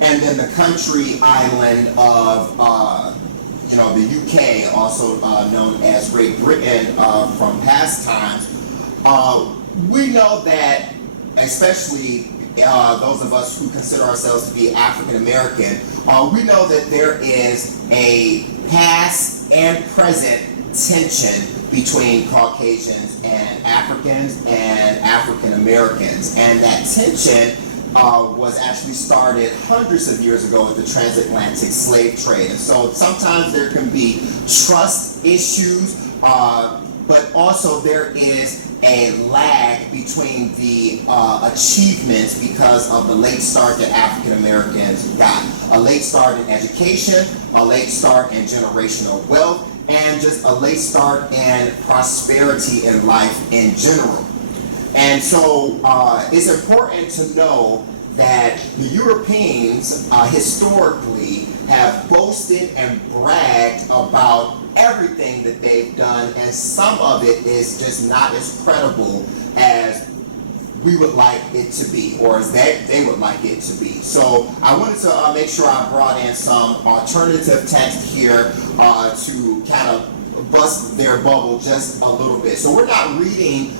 And then the country island of, the UK, also known as Great Britain from past times. We know that, especially those of us who consider ourselves to be African American, we know that there is a past and present tension between Caucasians and Africans and African Americans, and that tension was actually started hundreds of years ago with the transatlantic slave trade. And so sometimes there can be trust issues, but also there is a lag between the achievements because of the late start that African Americans got. A late start in education, a late start in generational wealth, and just a late start in prosperity in life in general. And so it's important to know that the Europeans historically have boasted and bragged about everything that they've done, and some of it is just not as credible as we would like it to be, or as they would like it to be. So I wanted to make sure I brought in some alternative text here to kind of bust their bubble just a little bit. So we're not reading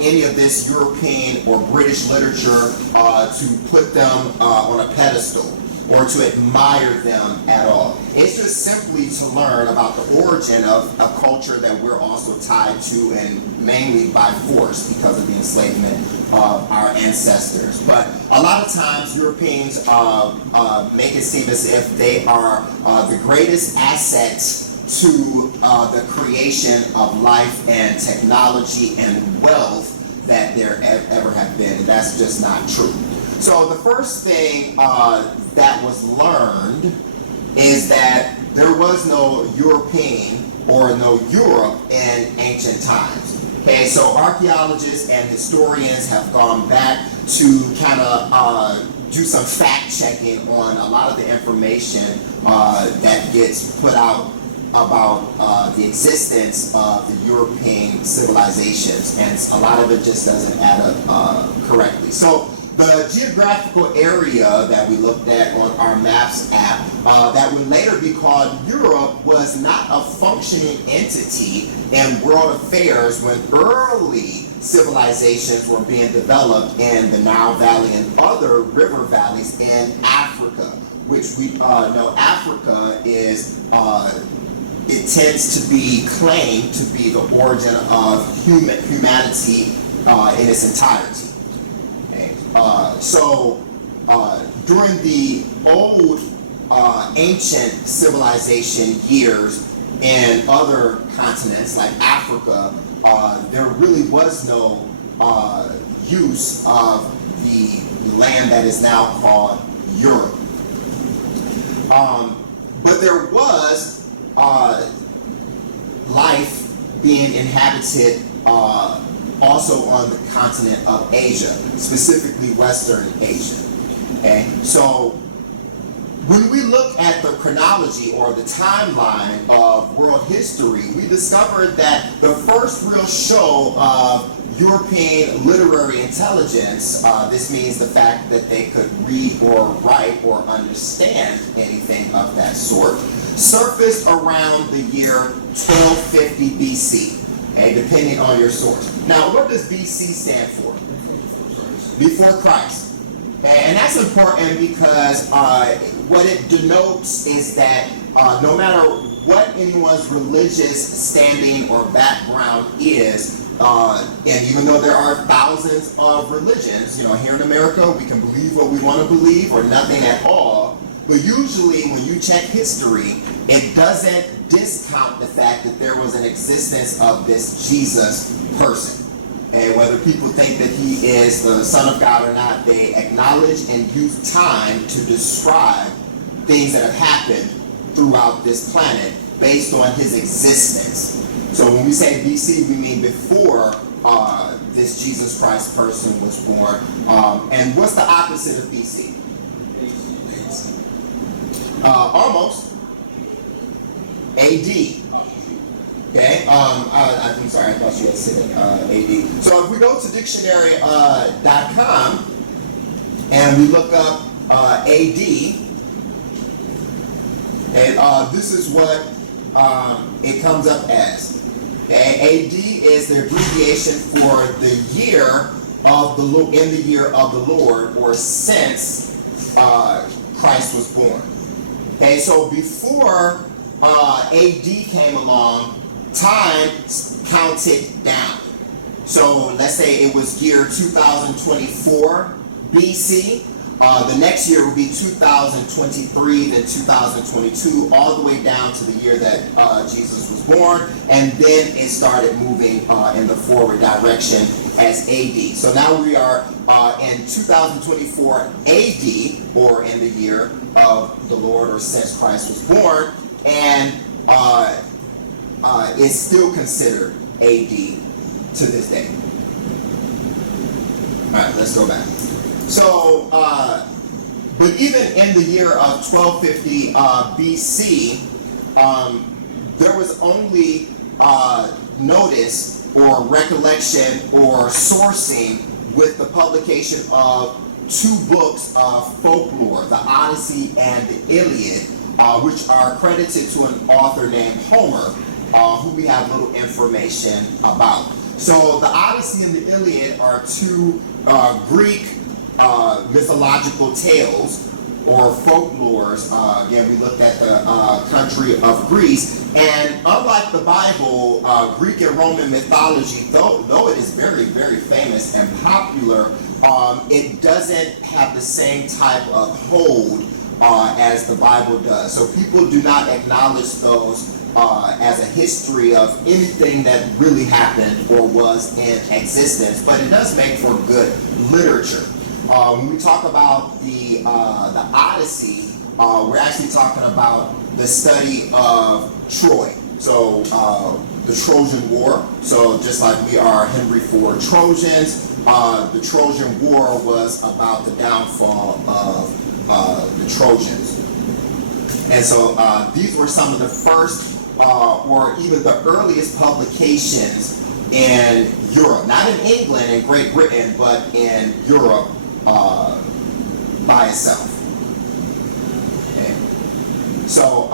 any of this European or British literature to put them on a pedestal or to admire them at all. It's just simply to learn about the origin of a culture that we're also tied to, and mainly by force because of the enslavement of our ancestors. But a lot of times Europeans make it seem as if they are the greatest asset to the creation of life and technology and wealth that there ever have been, and that's just not true. So the first thing that was learned is that there was no European or no Europe in ancient times. Okay, so archaeologists and historians have gone back to kind of do some fact checking on a lot of the information that gets put out about the existence of the European civilizations, and a lot of it just doesn't add up correctly. So the geographical area that we looked at on our Maps app that would later be called Europe was not a functioning entity in world affairs when early civilizations were being developed in the Nile Valley and other river valleys in Africa, which we know Africa is it tends to be claimed to be the origin of humanity in its entirety. So during the old ancient civilization years in other continents like Africa, there really was no use of the land that is now called Europe. But there was life being inhabited also on the continent of Asia, specifically Western Asia. Okay, so when we look at the chronology or the timeline of world history, we discovered that the first real show of European literary intelligence, this means the fact that they could read or write or understand anything of that sort, surfaced around the year 1250 BC. Okay, depending on your source. Now, what does BC stand for? Before Christ. Okay, and that's important because what it denotes is that no matter what anyone's religious standing or background is, and even though there are thousands of religions, here in America, we can believe what we want to believe or nothing at all. But usually when you check history, it doesn't discount the fact that there was an existence of this Jesus person. And whether people think that he is the Son of God or not, they acknowledge and use time to describe things that have happened throughout this planet based on his existence. So when we say BC, we mean before this Jesus Christ person was born. And what's the opposite of BC? Almost. AD. Okay, I'm sorry, I thought you had said AD. So if we go to dictionary.com and we look up AD, and this is what it comes up as. Okay, AD is the abbreviation for the year of the Lord, in the year of the Lord, or since Christ was born. Okay, so before AD came along, time counted down. So let's say it was year 2024 BC. The next year will be 2023, then 2022, all the way down to the year that Jesus was born, and then it started moving in the forward direction as AD. So now we are in 2024 AD, or in the year of the Lord, or since Christ was born, and it's still considered AD to this day. All right, let's go back. So, but even in the year of 1250 BC, there was only notice or recollection or sourcing with the publication of two books of folklore, the Odyssey and the Iliad, which are credited to an author named Homer, who we have little information about. So the Odyssey and the Iliad are two Greek mythological tales or folklores. Again, we looked at the country of Greece, and unlike the Bible, Greek and Roman mythology, though it is very, very famous and popular, it doesn't have the same type of hold as the Bible does. So people do not acknowledge those as a history of anything that really happened or was in existence, but it does make for good literature. When we talk about the Odyssey, we're actually talking about the study of Troy. So the Trojan War. So just like we are Henry Ford Trojans, the Trojan War was about the downfall of the Trojans. And so these were some of the first or even the earliest publications in Europe, not in England and Great Britain, but in Europe by itself. Okay. So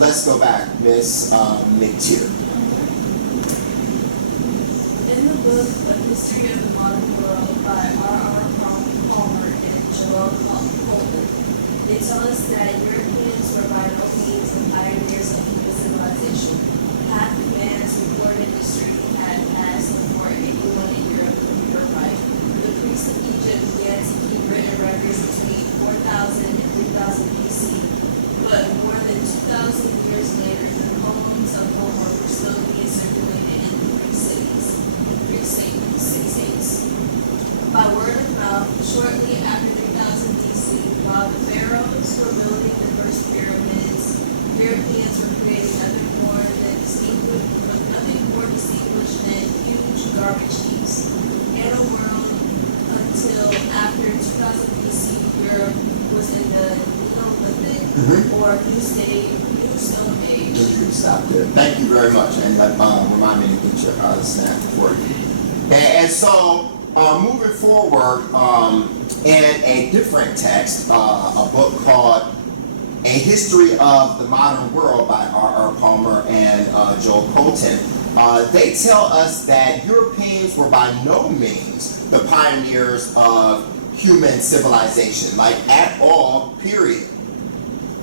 let's go back, Miss McTeer. In the book, The History of the Modern World by R.R. Palmer and Joel Coleman, they tell us that Europeans were by no means the pioneers of human civilization. Half the man's recorded history had passed before anyone in Europe could be right. The priests of Egypt began to keep written records between 4000 and 3000 BC, but more than 2,000 years later, the poems of Homer were still being circulated in the three states. By word of mouth, shortly after 3000 BC, while the pharaohs were building the first pyramids, Europeans were creating nothing more distinguished than huge garbage heaps. In a world until after 2000 BC, Europe was in the Neolithic or New Stone Age. You can stop there. Thank you very much, and remind me to get your snack for you. And so, moving forward, in a different text, a book called A History of the Modern World by R.R. Palmer and Joel Colton, they tell us that Europeans were by no means the pioneers of human civilization, like at all, period.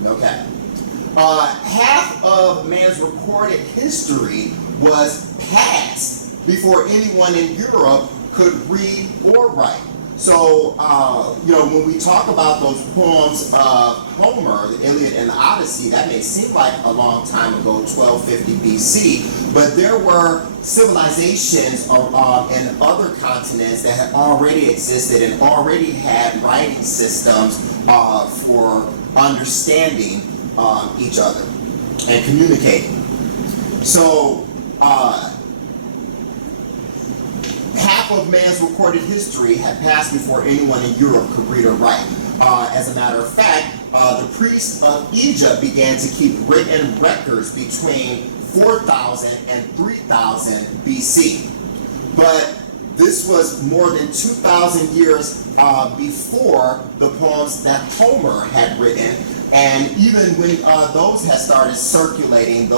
Okay. Half of man's recorded history was past before anyone in Europe could read or write. So, when we talk about those poems of Homer, the Iliad and the Odyssey, that may seem like a long time ago, 1250 BC, but there were civilizations in other continents that had already existed and already had writing systems for understanding each other. and communicating. So half of man's recorded history had passed before anyone in Europe could read or write. As a matter of fact, the priests of Egypt began to keep written records between 4,000 and 3,000 BC. But this was more than 2,000 years before the poems that Homer had written. And even when those had started circulating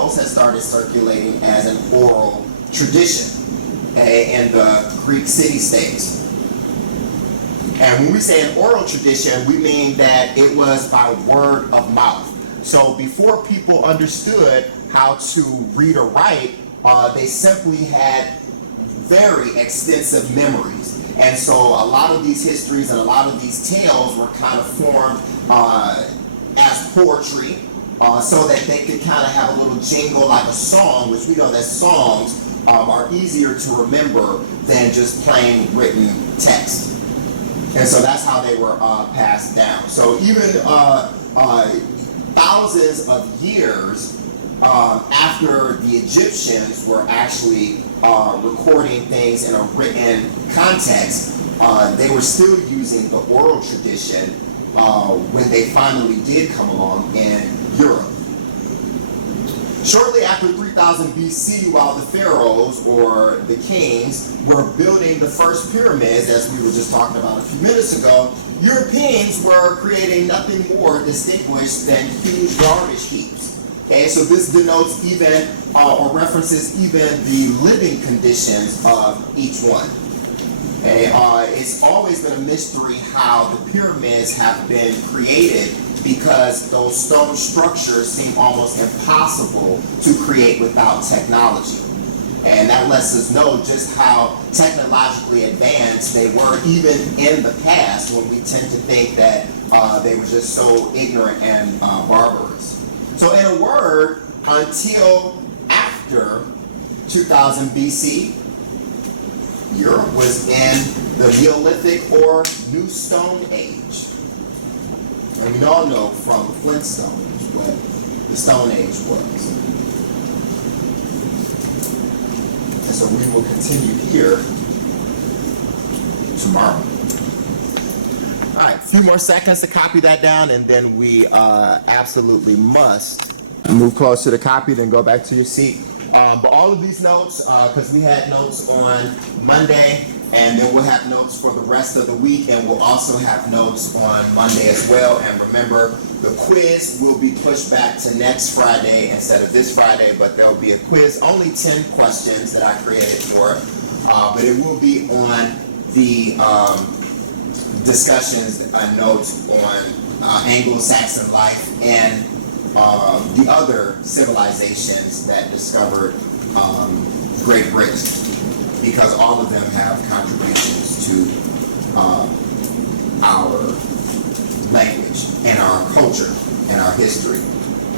as an oral tradition in the Greek city-states. And when we say an oral tradition, we mean that it was by word of mouth. So before people understood how to read or write, they simply had very extensive memories. And so a lot of these histories and a lot of these tales were kind of formed as poetry, so that they could kind of have a little jingle like a song, which we know that songs are easier to remember than just plain written text. And so that's how they were passed down. So even thousands of years after the Egyptians were actually recording things in a written context, they were still using the oral tradition when they finally did come along in Europe. Shortly after 3000 BC, while the pharaohs or the kings were building the first pyramids, as we were just talking about a few minutes ago, Europeans were creating nothing more distinguished than huge garbage heaps. Okay, so this denotes even or references even the living conditions of each one. Okay, it's always been a mystery how the pyramids have been created, because those stone structures seem almost impossible to create without technology. And that lets us know just how technologically advanced they were even in the past, when we tend to think that they were just so ignorant and barbarous. So in a word, until after 2000 BC, Europe was in the Neolithic or New Stone Age. And we all know from the Flintstones what the Stone Age was. And so we will continue here tomorrow. All right, a few more seconds to copy that down, and then we absolutely must move close to the copy, then go back to your seat. But all of these notes, because we had notes on Monday, and then we'll have notes for the rest of the week, and we'll also have notes on Monday as well. And remember, the quiz will be pushed back to next Friday instead of this Friday, but there'll be a quiz, only 10 questions that I created for it, but it will be on the discussions and notes on Anglo-Saxon life and the other civilizations that discovered Great Britain, because all of them have contributions to our language and our culture and our history.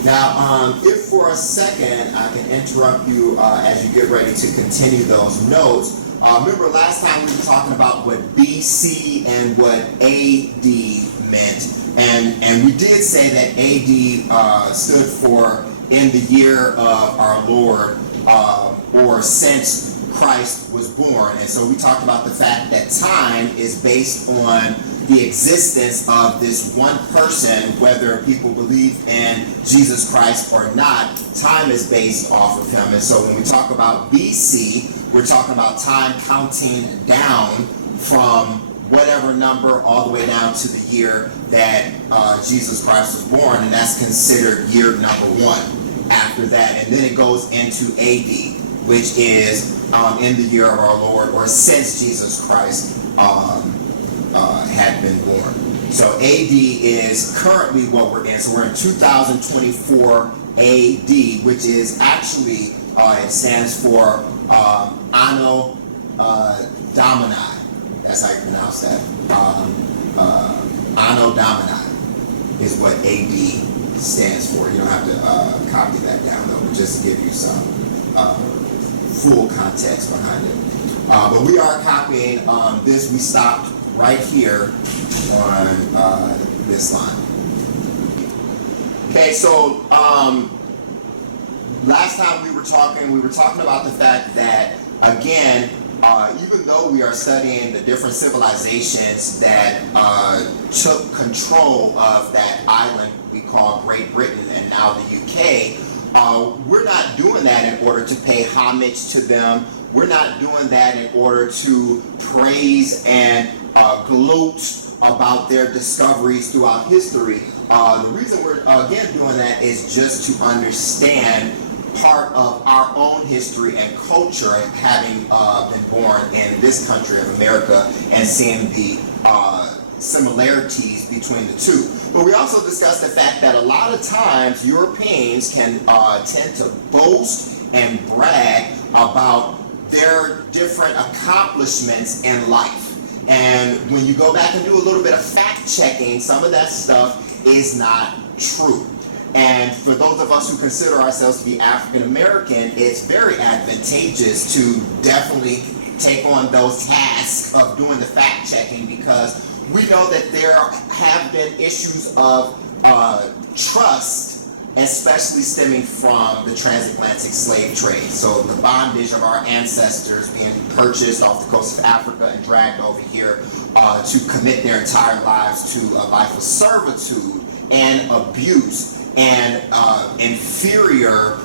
Now, if for a second I can interrupt you as you get ready to continue those notes. Remember last time we were talking about what BC and what AD meant. And we did say that AD stood for in the year of our Lord, or since Christ was born. And so we talked about the fact that time is based on the existence of this one person, whether people believe in Jesus Christ or not. Time is based off of him. And so when we talk about BC, we're talking about time counting down from whatever number all the way down to the year that Jesus Christ was born, and that's considered year number 1 after that. And then it goes into AD, which is in the year of our Lord, or since Jesus Christ had been born. So AD is currently what we're in. So we're in 2024 AD, which is actually, it stands for Anno Domini. That's how you pronounce that. Anno Domini is what AD stands for. You don't have to copy that down, though. We'll just give you some full context behind it. But we are copying this. We stopped right here on this line. Okay, so last time we were talking about the fact that, again, even though we are studying the different civilizations that took control of that island we call Great Britain and now the UK, we're not doing that in order to pay homage to them. We're not doing that in order to praise and gloat about their discoveries throughout history. The reason we're again doing that is just to understand part of our own history and culture, having been born in this country of America and seeing the similarities between the two. But we also discussed the fact that a lot of times Europeans can tend to boast and brag about their different accomplishments in life. And when you go back and do a little bit of fact checking, some of that stuff is not true. And for those of us who consider ourselves to be African American, it's very advantageous to definitely take on those tasks of doing the fact checking, because we know that there have been issues of trust, especially stemming from the transatlantic slave trade. So the bondage of our ancestors being purchased off the coast of Africa and dragged over here to commit their entire lives to a life of servitude and abuse and inferior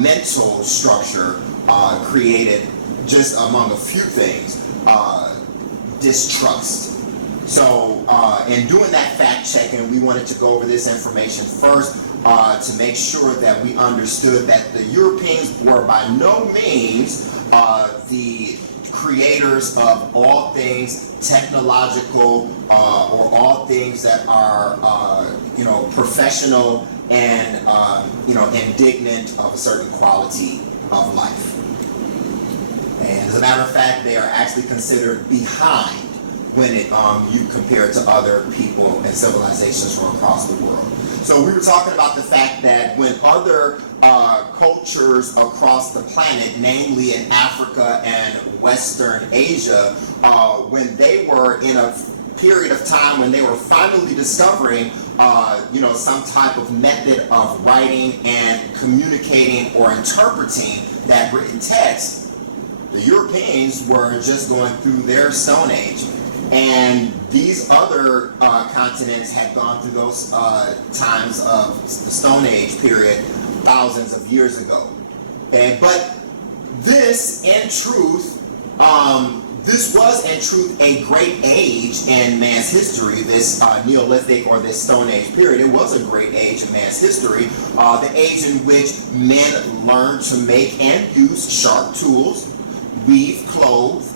mental structure created, just among a few things, distrust. So in doing that fact checking, we wanted to go over this information first to make sure that we understood that the Europeans were by no means the creators of all things technological or all things that are professional and indignant of a certain quality of life. And as a matter of fact, they are actually considered behind when you compare it to other people and civilizations from across the world. So we were talking about the fact that when other cultures across the planet, namely in Africa and Western Asia, when they were in a period of time when they were finally discovering some type of method of writing and communicating or interpreting that written text, the Europeans were just going through their Stone Age. And these other continents had gone through those times of the Stone Age period thousands of years ago. But this, in truth, this was in truth a great age in man's history, this Neolithic or this Stone Age period. It was a great age in man's history, the age in which men learned to make and use sharp tools, weave clothes,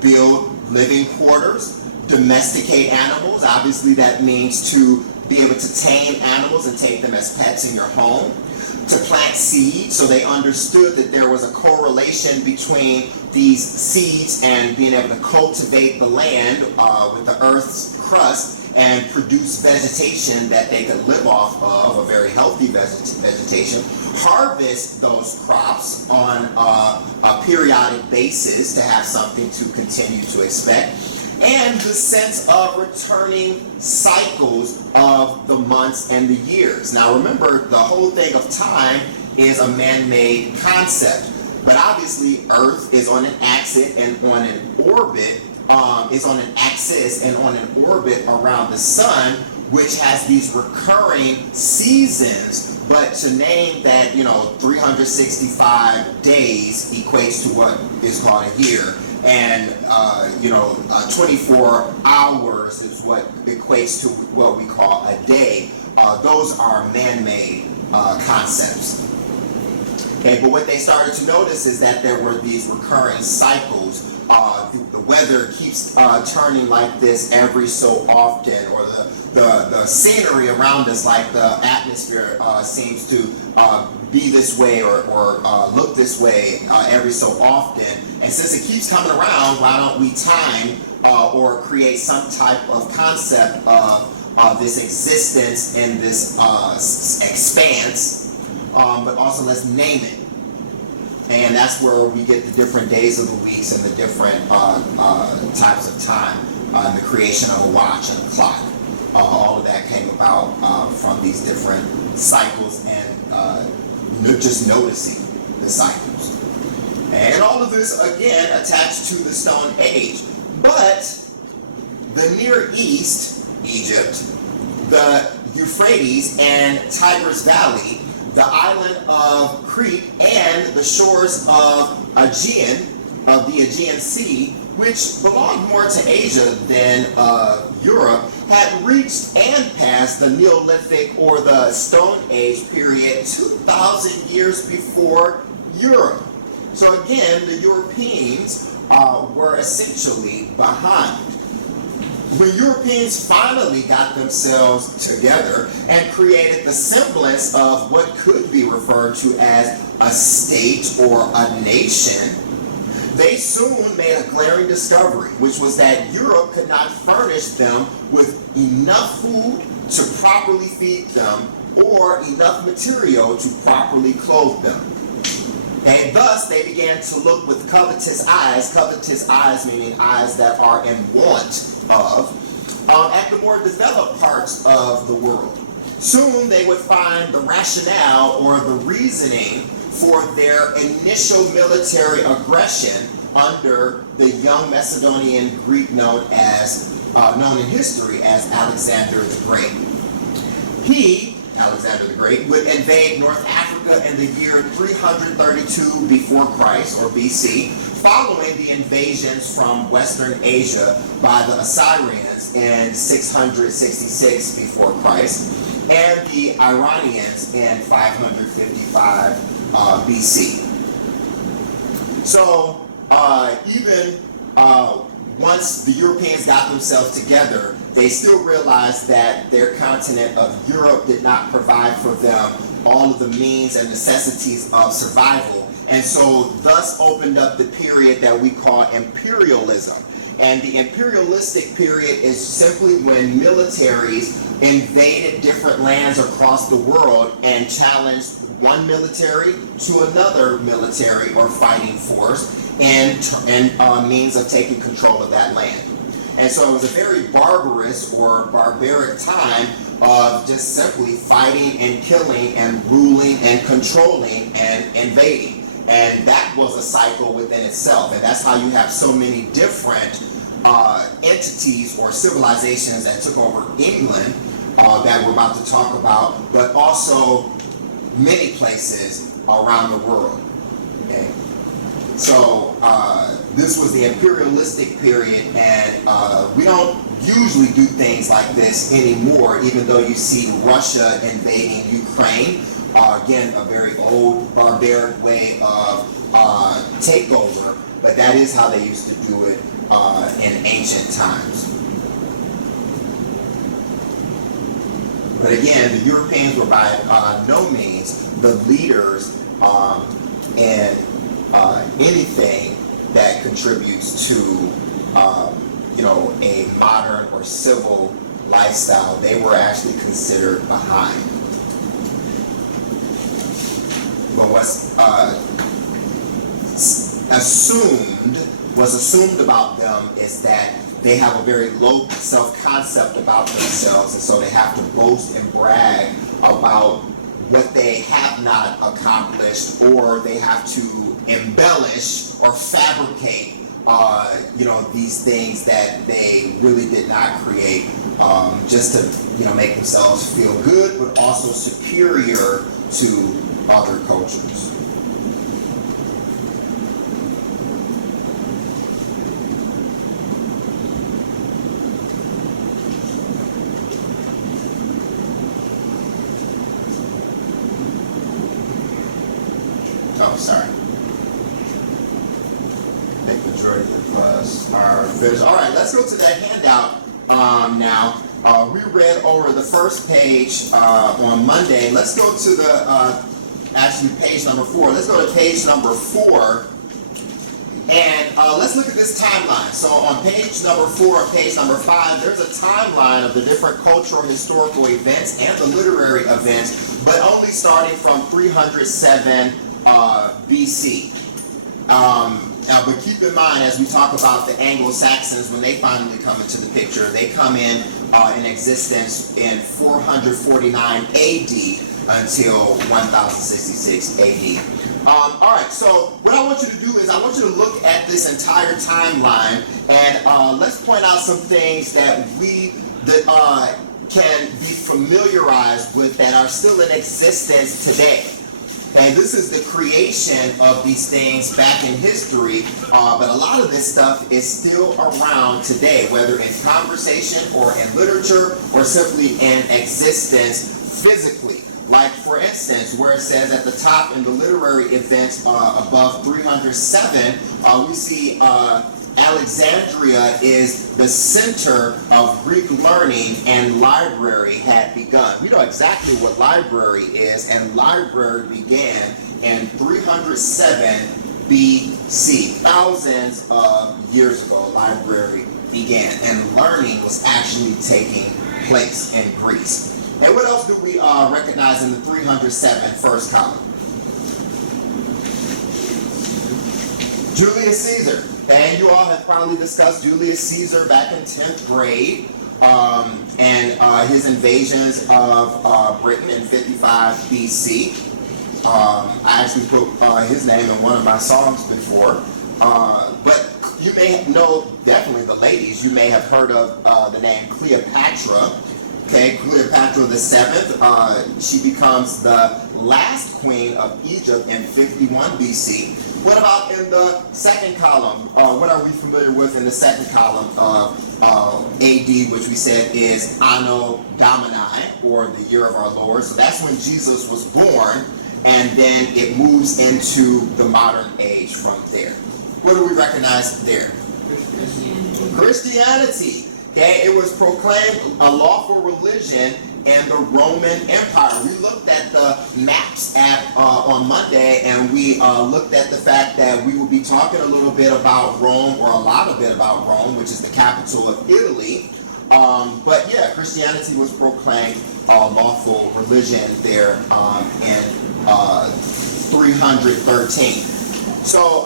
build living quarters, domesticate animals. Obviously that means to be able to tame animals and take them as pets in your home, to plant seeds. So they understood that there was a correlation between these seeds and being able to cultivate the land with the earth's crust and produce vegetation that they could live off of, a very healthy vegetation, harvest those crops on a periodic basis to have something to continue to expect, and the sense of returning cycles of the months and the years. Now remember, the whole thing of time is a man-made concept, but obviously Earth is on an axis and on an orbit, around the sun, which has these recurring seasons. But to name that, 365 days equates to what is called a year. And, 24 hours is what equates to what we call a day. Those are man-made concepts. Okay, but what they started to notice is that there were these recurring cycles. The weather keeps turning like this every so often, or the scenery around us, like the atmosphere, seems to be this way or look this way every so often. And since it keeps coming around, why don't we time or create some type of concept of this existence in this expanse, but also let's name it. And that's where we get the different days of the weeks and the different types of time, and the creation of a watch and a clock. All of that came about from these different cycles and just noticing the cycles. And all of this, again, attached to the Stone Age. But the Near East, Egypt, the Euphrates and Tigris Valley, the island of Crete, and the shores of the Aegean Sea, which belonged more to Asia than Europe, had reached and passed the Neolithic or the Stone Age period 2,000 years before Europe. So again, the Europeans were essentially behind. When Europeans finally got themselves together and created the semblance of what could be referred to as a state or a nation, they soon made a glaring discovery, which was that Europe could not furnish them with enough food to properly feed them or enough material to properly clothe them. And thus they began to look with covetous eyes meaning eyes that are in want of, at the more developed parts of the world. Soon they would find the rationale or the reasoning for their initial military aggression under the young Macedonian Greek known in history as Alexander the Great. He, Alexander the Great, would invade North Africa in the year 332 before Christ, or BC, following the invasions from Western Asia by the Assyrians in 666 before Christ, and the Iranians in 555 BC. So even once the Europeans got themselves together, they still realized that their continent of Europe did not provide for them all of the means and necessities of survival, and so thus opened up the period that we call imperialism. And the imperialistic period is simply when militaries invaded different lands across the world and challenged one military to another military or fighting force and means of taking control of that land. And so it was a very barbarous or barbaric time of just simply fighting and killing and ruling and controlling and invading. And that was a cycle within itself. And that's how you have so many different entities or civilizations that took over England that we're about to talk about, but also many places around the world. Okay? So this was the imperialistic period, and we don't usually do things like this anymore, even though you see Russia invading Ukraine. Again, a very old barbaric way of takeover, but that is how they used to do it in ancient times. But again, the Europeans were by no means the leaders in anything that contributes to a modern or civil lifestyle. They were actually considered behind. But what's assumed about them is that they have a very low self-concept about themselves, and so they have to boast and brag about what they have not accomplished, or they have to embellish or fabricate these things that they really did not create, just to make themselves feel good, but also superior to other cultures. Oh, sorry. I think the majority of us are finished. All right, let's go to that handout now. We read over the first page on Monday. Let's go to the actually page number 4. Let's go to page number 4, and let's look at this timeline. So on page number 4 and page number 5, there's a timeline of the different cultural historical events and the literary events, but only starting from 307 BC. But keep in mind, as we talk about the Anglo-Saxons, when they finally come into the picture, they come in existence in 449 AD, until 1066 AD. All right, so what I want you to do is I want you to look at this entire timeline, and let's point out some things that we can be familiarized with that are still in existence today. Okay, this is the creation of these things back in history, but a lot of this stuff is still around today, whether in conversation or in literature or simply in existence physically. Like, for instance, where it says at the top in the literary events above 307, we see Alexandria is the center of Greek learning, and library had begun. We know exactly what library is, and library began in 307 BC. Thousands of years ago, library began, and learning was actually taking place in Greece. And what else do we recognize in the 307 first column? Julius Caesar. And you all have probably discussed Julius Caesar back in 10th grade and his invasions of Britain in 55 BC. I actually put his name in one of my songs before. But you may know, definitely the ladies, you may have heard of the name Cleopatra. Okay, Cleopatra the 7th, she becomes the last queen of Egypt in 51 BC. What about in the second column? What are we familiar with in the second column of AD, which we said is Anno Domini, or the year of our Lord? So that's when Jesus was born, and then it moves into the modern age from there. What do we recognize there? Christianity. Okay, it was proclaimed a lawful religion in the Roman Empire. We looked at the maps on Monday, and we looked at the fact that we will be talking a little bit about Rome, or a lot of bit about Rome, which is the capital of Italy. But yeah, Christianity was proclaimed a lawful religion there in 313. So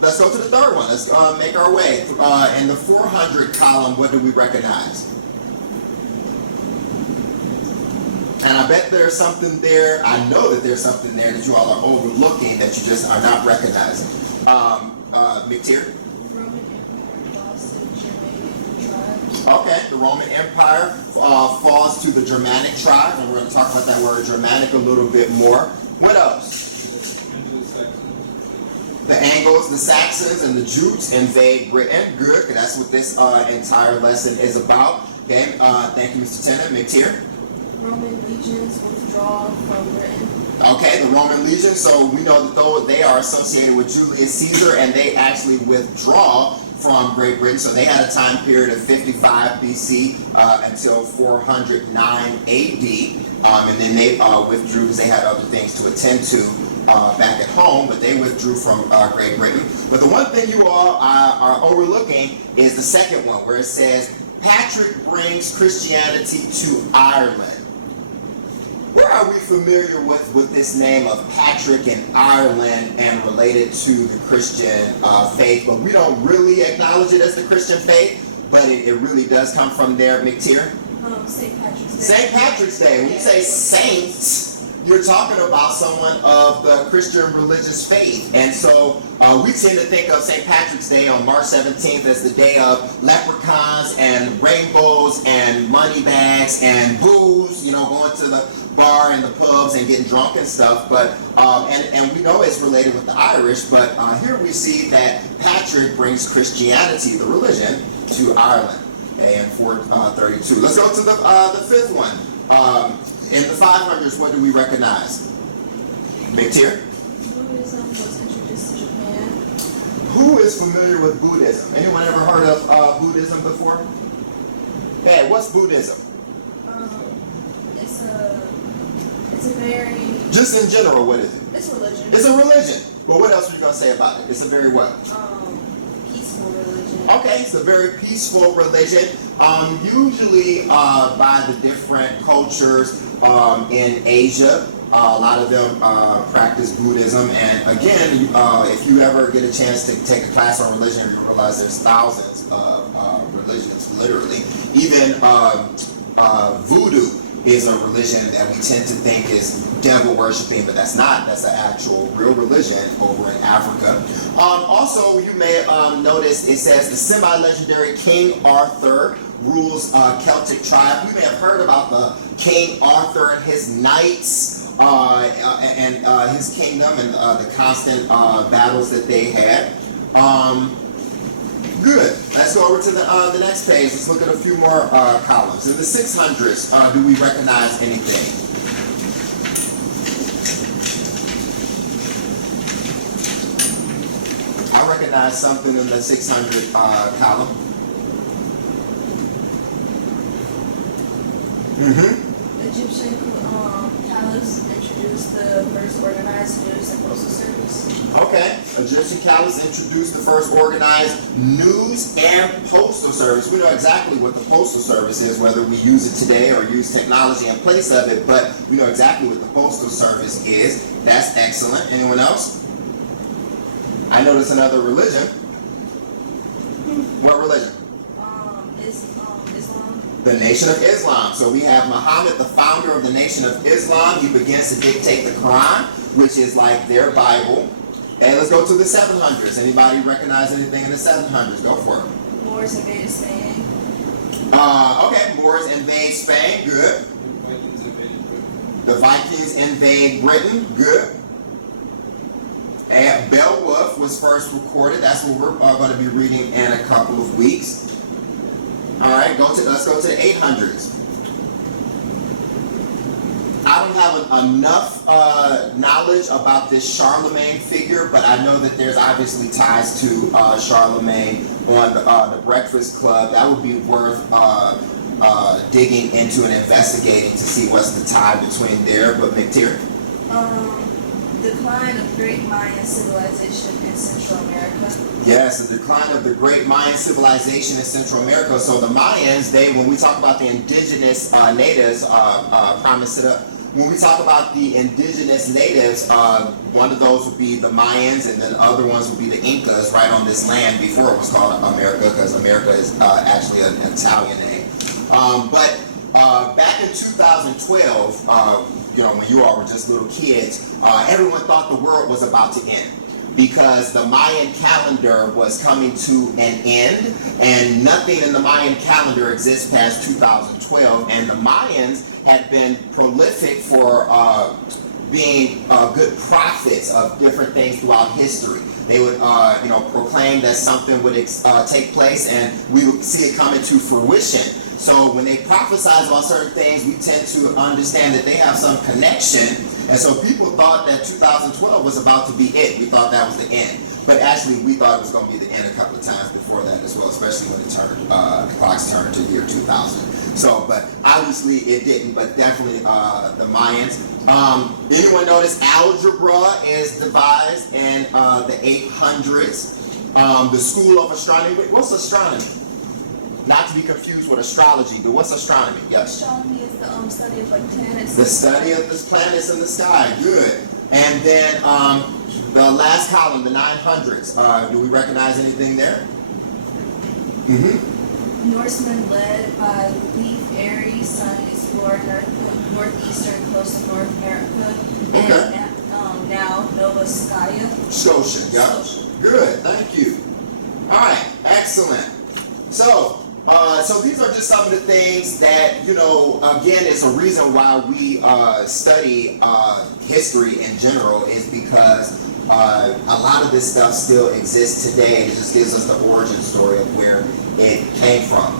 let's go to the third one. Let's make our way. In the 400 column, what do we recognize? And I bet there's something there, I know that there's something there that you all are overlooking that you just are not recognizing. McTeer? Roman Empire falls to Germanic tribes. Okay, the Roman Empire falls to the Germanic tribe, and we're going to talk about that word Germanic a little bit more. What else? The Anglos, the Saxons, and the Jutes invade Britain. Good, because that's what this entire lesson is about. Okay, thank you, Mr. Tennant. McTeer? Roman legions withdraw from Britain. Okay, the Roman legions. So we know that though they are associated with Julius Caesar, and they actually withdraw from Great Britain. So they had a time period of 55 BC until 409 AD. And then they withdrew because they had other things to attend to back at home, but they withdrew from Great Britain. But the one thing you all are overlooking is the second one, where it says, Patrick brings Christianity to Ireland. Where are we familiar with this name of Patrick in Ireland and related to the Christian faith? But we don't really acknowledge it as the Christian faith, but it really does come from there. McTeer? St. Patrick's Day. St. Patrick's Day. When you say saints, you're talking about someone of the Christian religious faith. And so we tend to think of St. Patrick's Day on March 17th as the day of leprechauns and rainbows and money bags and booze, you know, going to the bar and the pubs and getting drunk and stuff. But and we know it's related with the Irish, but here we see that Patrick brings Christianity, the religion, to Ireland. Okay, in 432. Let's go to the fifth one. In the 500s, what do we recognize? McTeer? Buddhism was introduced to Japan. Who is familiar with Buddhism? Anyone ever heard of Buddhism before? Hey, what's Buddhism? It's a very... Just in general, what is it? It's religion. It's a religion. Well, what else are you going to say about it? It's a very what? Peaceful religion. Okay, it's a very peaceful religion. Usually by the different cultures in Asia, a lot of them practice Buddhism. And again, if you ever get a chance to take a class on religion, you realize there's thousands of religions, literally. Even voodoo is a religion that we tend to think is devil worshiping, but that's not. That's an actual real religion over in Africa. Also, you may have noticed it says the semi-legendary King Arthur rules Celtic tribe. We may have heard about the King Arthur and his knights and his kingdom and the constant battles that they had. Good. Let's go over to the next page. Let's look at a few more columns. In the 600s, do we recognize anything? I recognize something in the 600 column. Egyptian caliphs introduced the first organized news and postal service. Okay. Egyptian caliphs introduced the first organized news and postal service. We know exactly what the postal service is, whether we use it today or use technology in place of it, but we know exactly what the postal service is. That's excellent. Anyone else? I notice another religion. What religion? Islam. The Nation of Islam. So we have Muhammad, the founder of the Nation of Islam. He begins to dictate the Quran, which is like their Bible. And let's go to the 700s. Anybody recognize anything in the 700s? Go for it. Moors invaded Spain. Okay, Moors invade Spain. Good. The Vikings invade Britain. Good. And Beowulf was first recorded. That's what we're going to be reading in a couple of weeks. All right, let's go to the 800s. I don't have enough knowledge about this Charlemagne figure, but I know that there's obviously ties to Charlemagne on the Breakfast Club. That would be worth digging into and investigating to see what's the tie between there. But McTeer? Decline of great Mayan civilization in Central America. Yes, the decline of the great Mayan civilization in Central America. So the Mayans, when we talk about the indigenous natives, promise it up. When we talk about the indigenous natives, one of those would be the Mayans, and then other ones would be the Incas right on this land before it was called America, because America is actually an Italian name. But back in 2012, when you all were just little kids, everyone thought the world was about to end because the Mayan calendar was coming to an end, and nothing in the Mayan calendar exists past 2012, and the Mayans had been prolific for being good prophets of different things throughout history. They would, proclaim that something would take place, and we would see it come into fruition. So when they prophesize about certain things, we tend to understand that they have some connection. And so people thought that 2012 was about to be it. We thought that was the end. But actually, we thought it was going to be the end a couple of times before that as well, especially when the clocks turned to the year 2000. So, but obviously it didn't, but definitely the Mayans. Anyone notice algebra is devised in the 800s? The school of astronomy. What's astronomy? Not to be confused with astrology, but what's astronomy? Yes. Astronomy is the study of planets. The study of the planets in the sky. Good. And then the last column, the 900s. Do we recognize anything there? Norsemen led by Leif Erik's son explored northeastern coast of North America. Okay. And now Nova Scotia. Scotia. Yeah. Good. Thank you. All right. Excellent. So these are just some of the things that, again, it's a reason why we study history in general, is because a lot of this stuff still exists today. It just gives us the origin story of where it came from.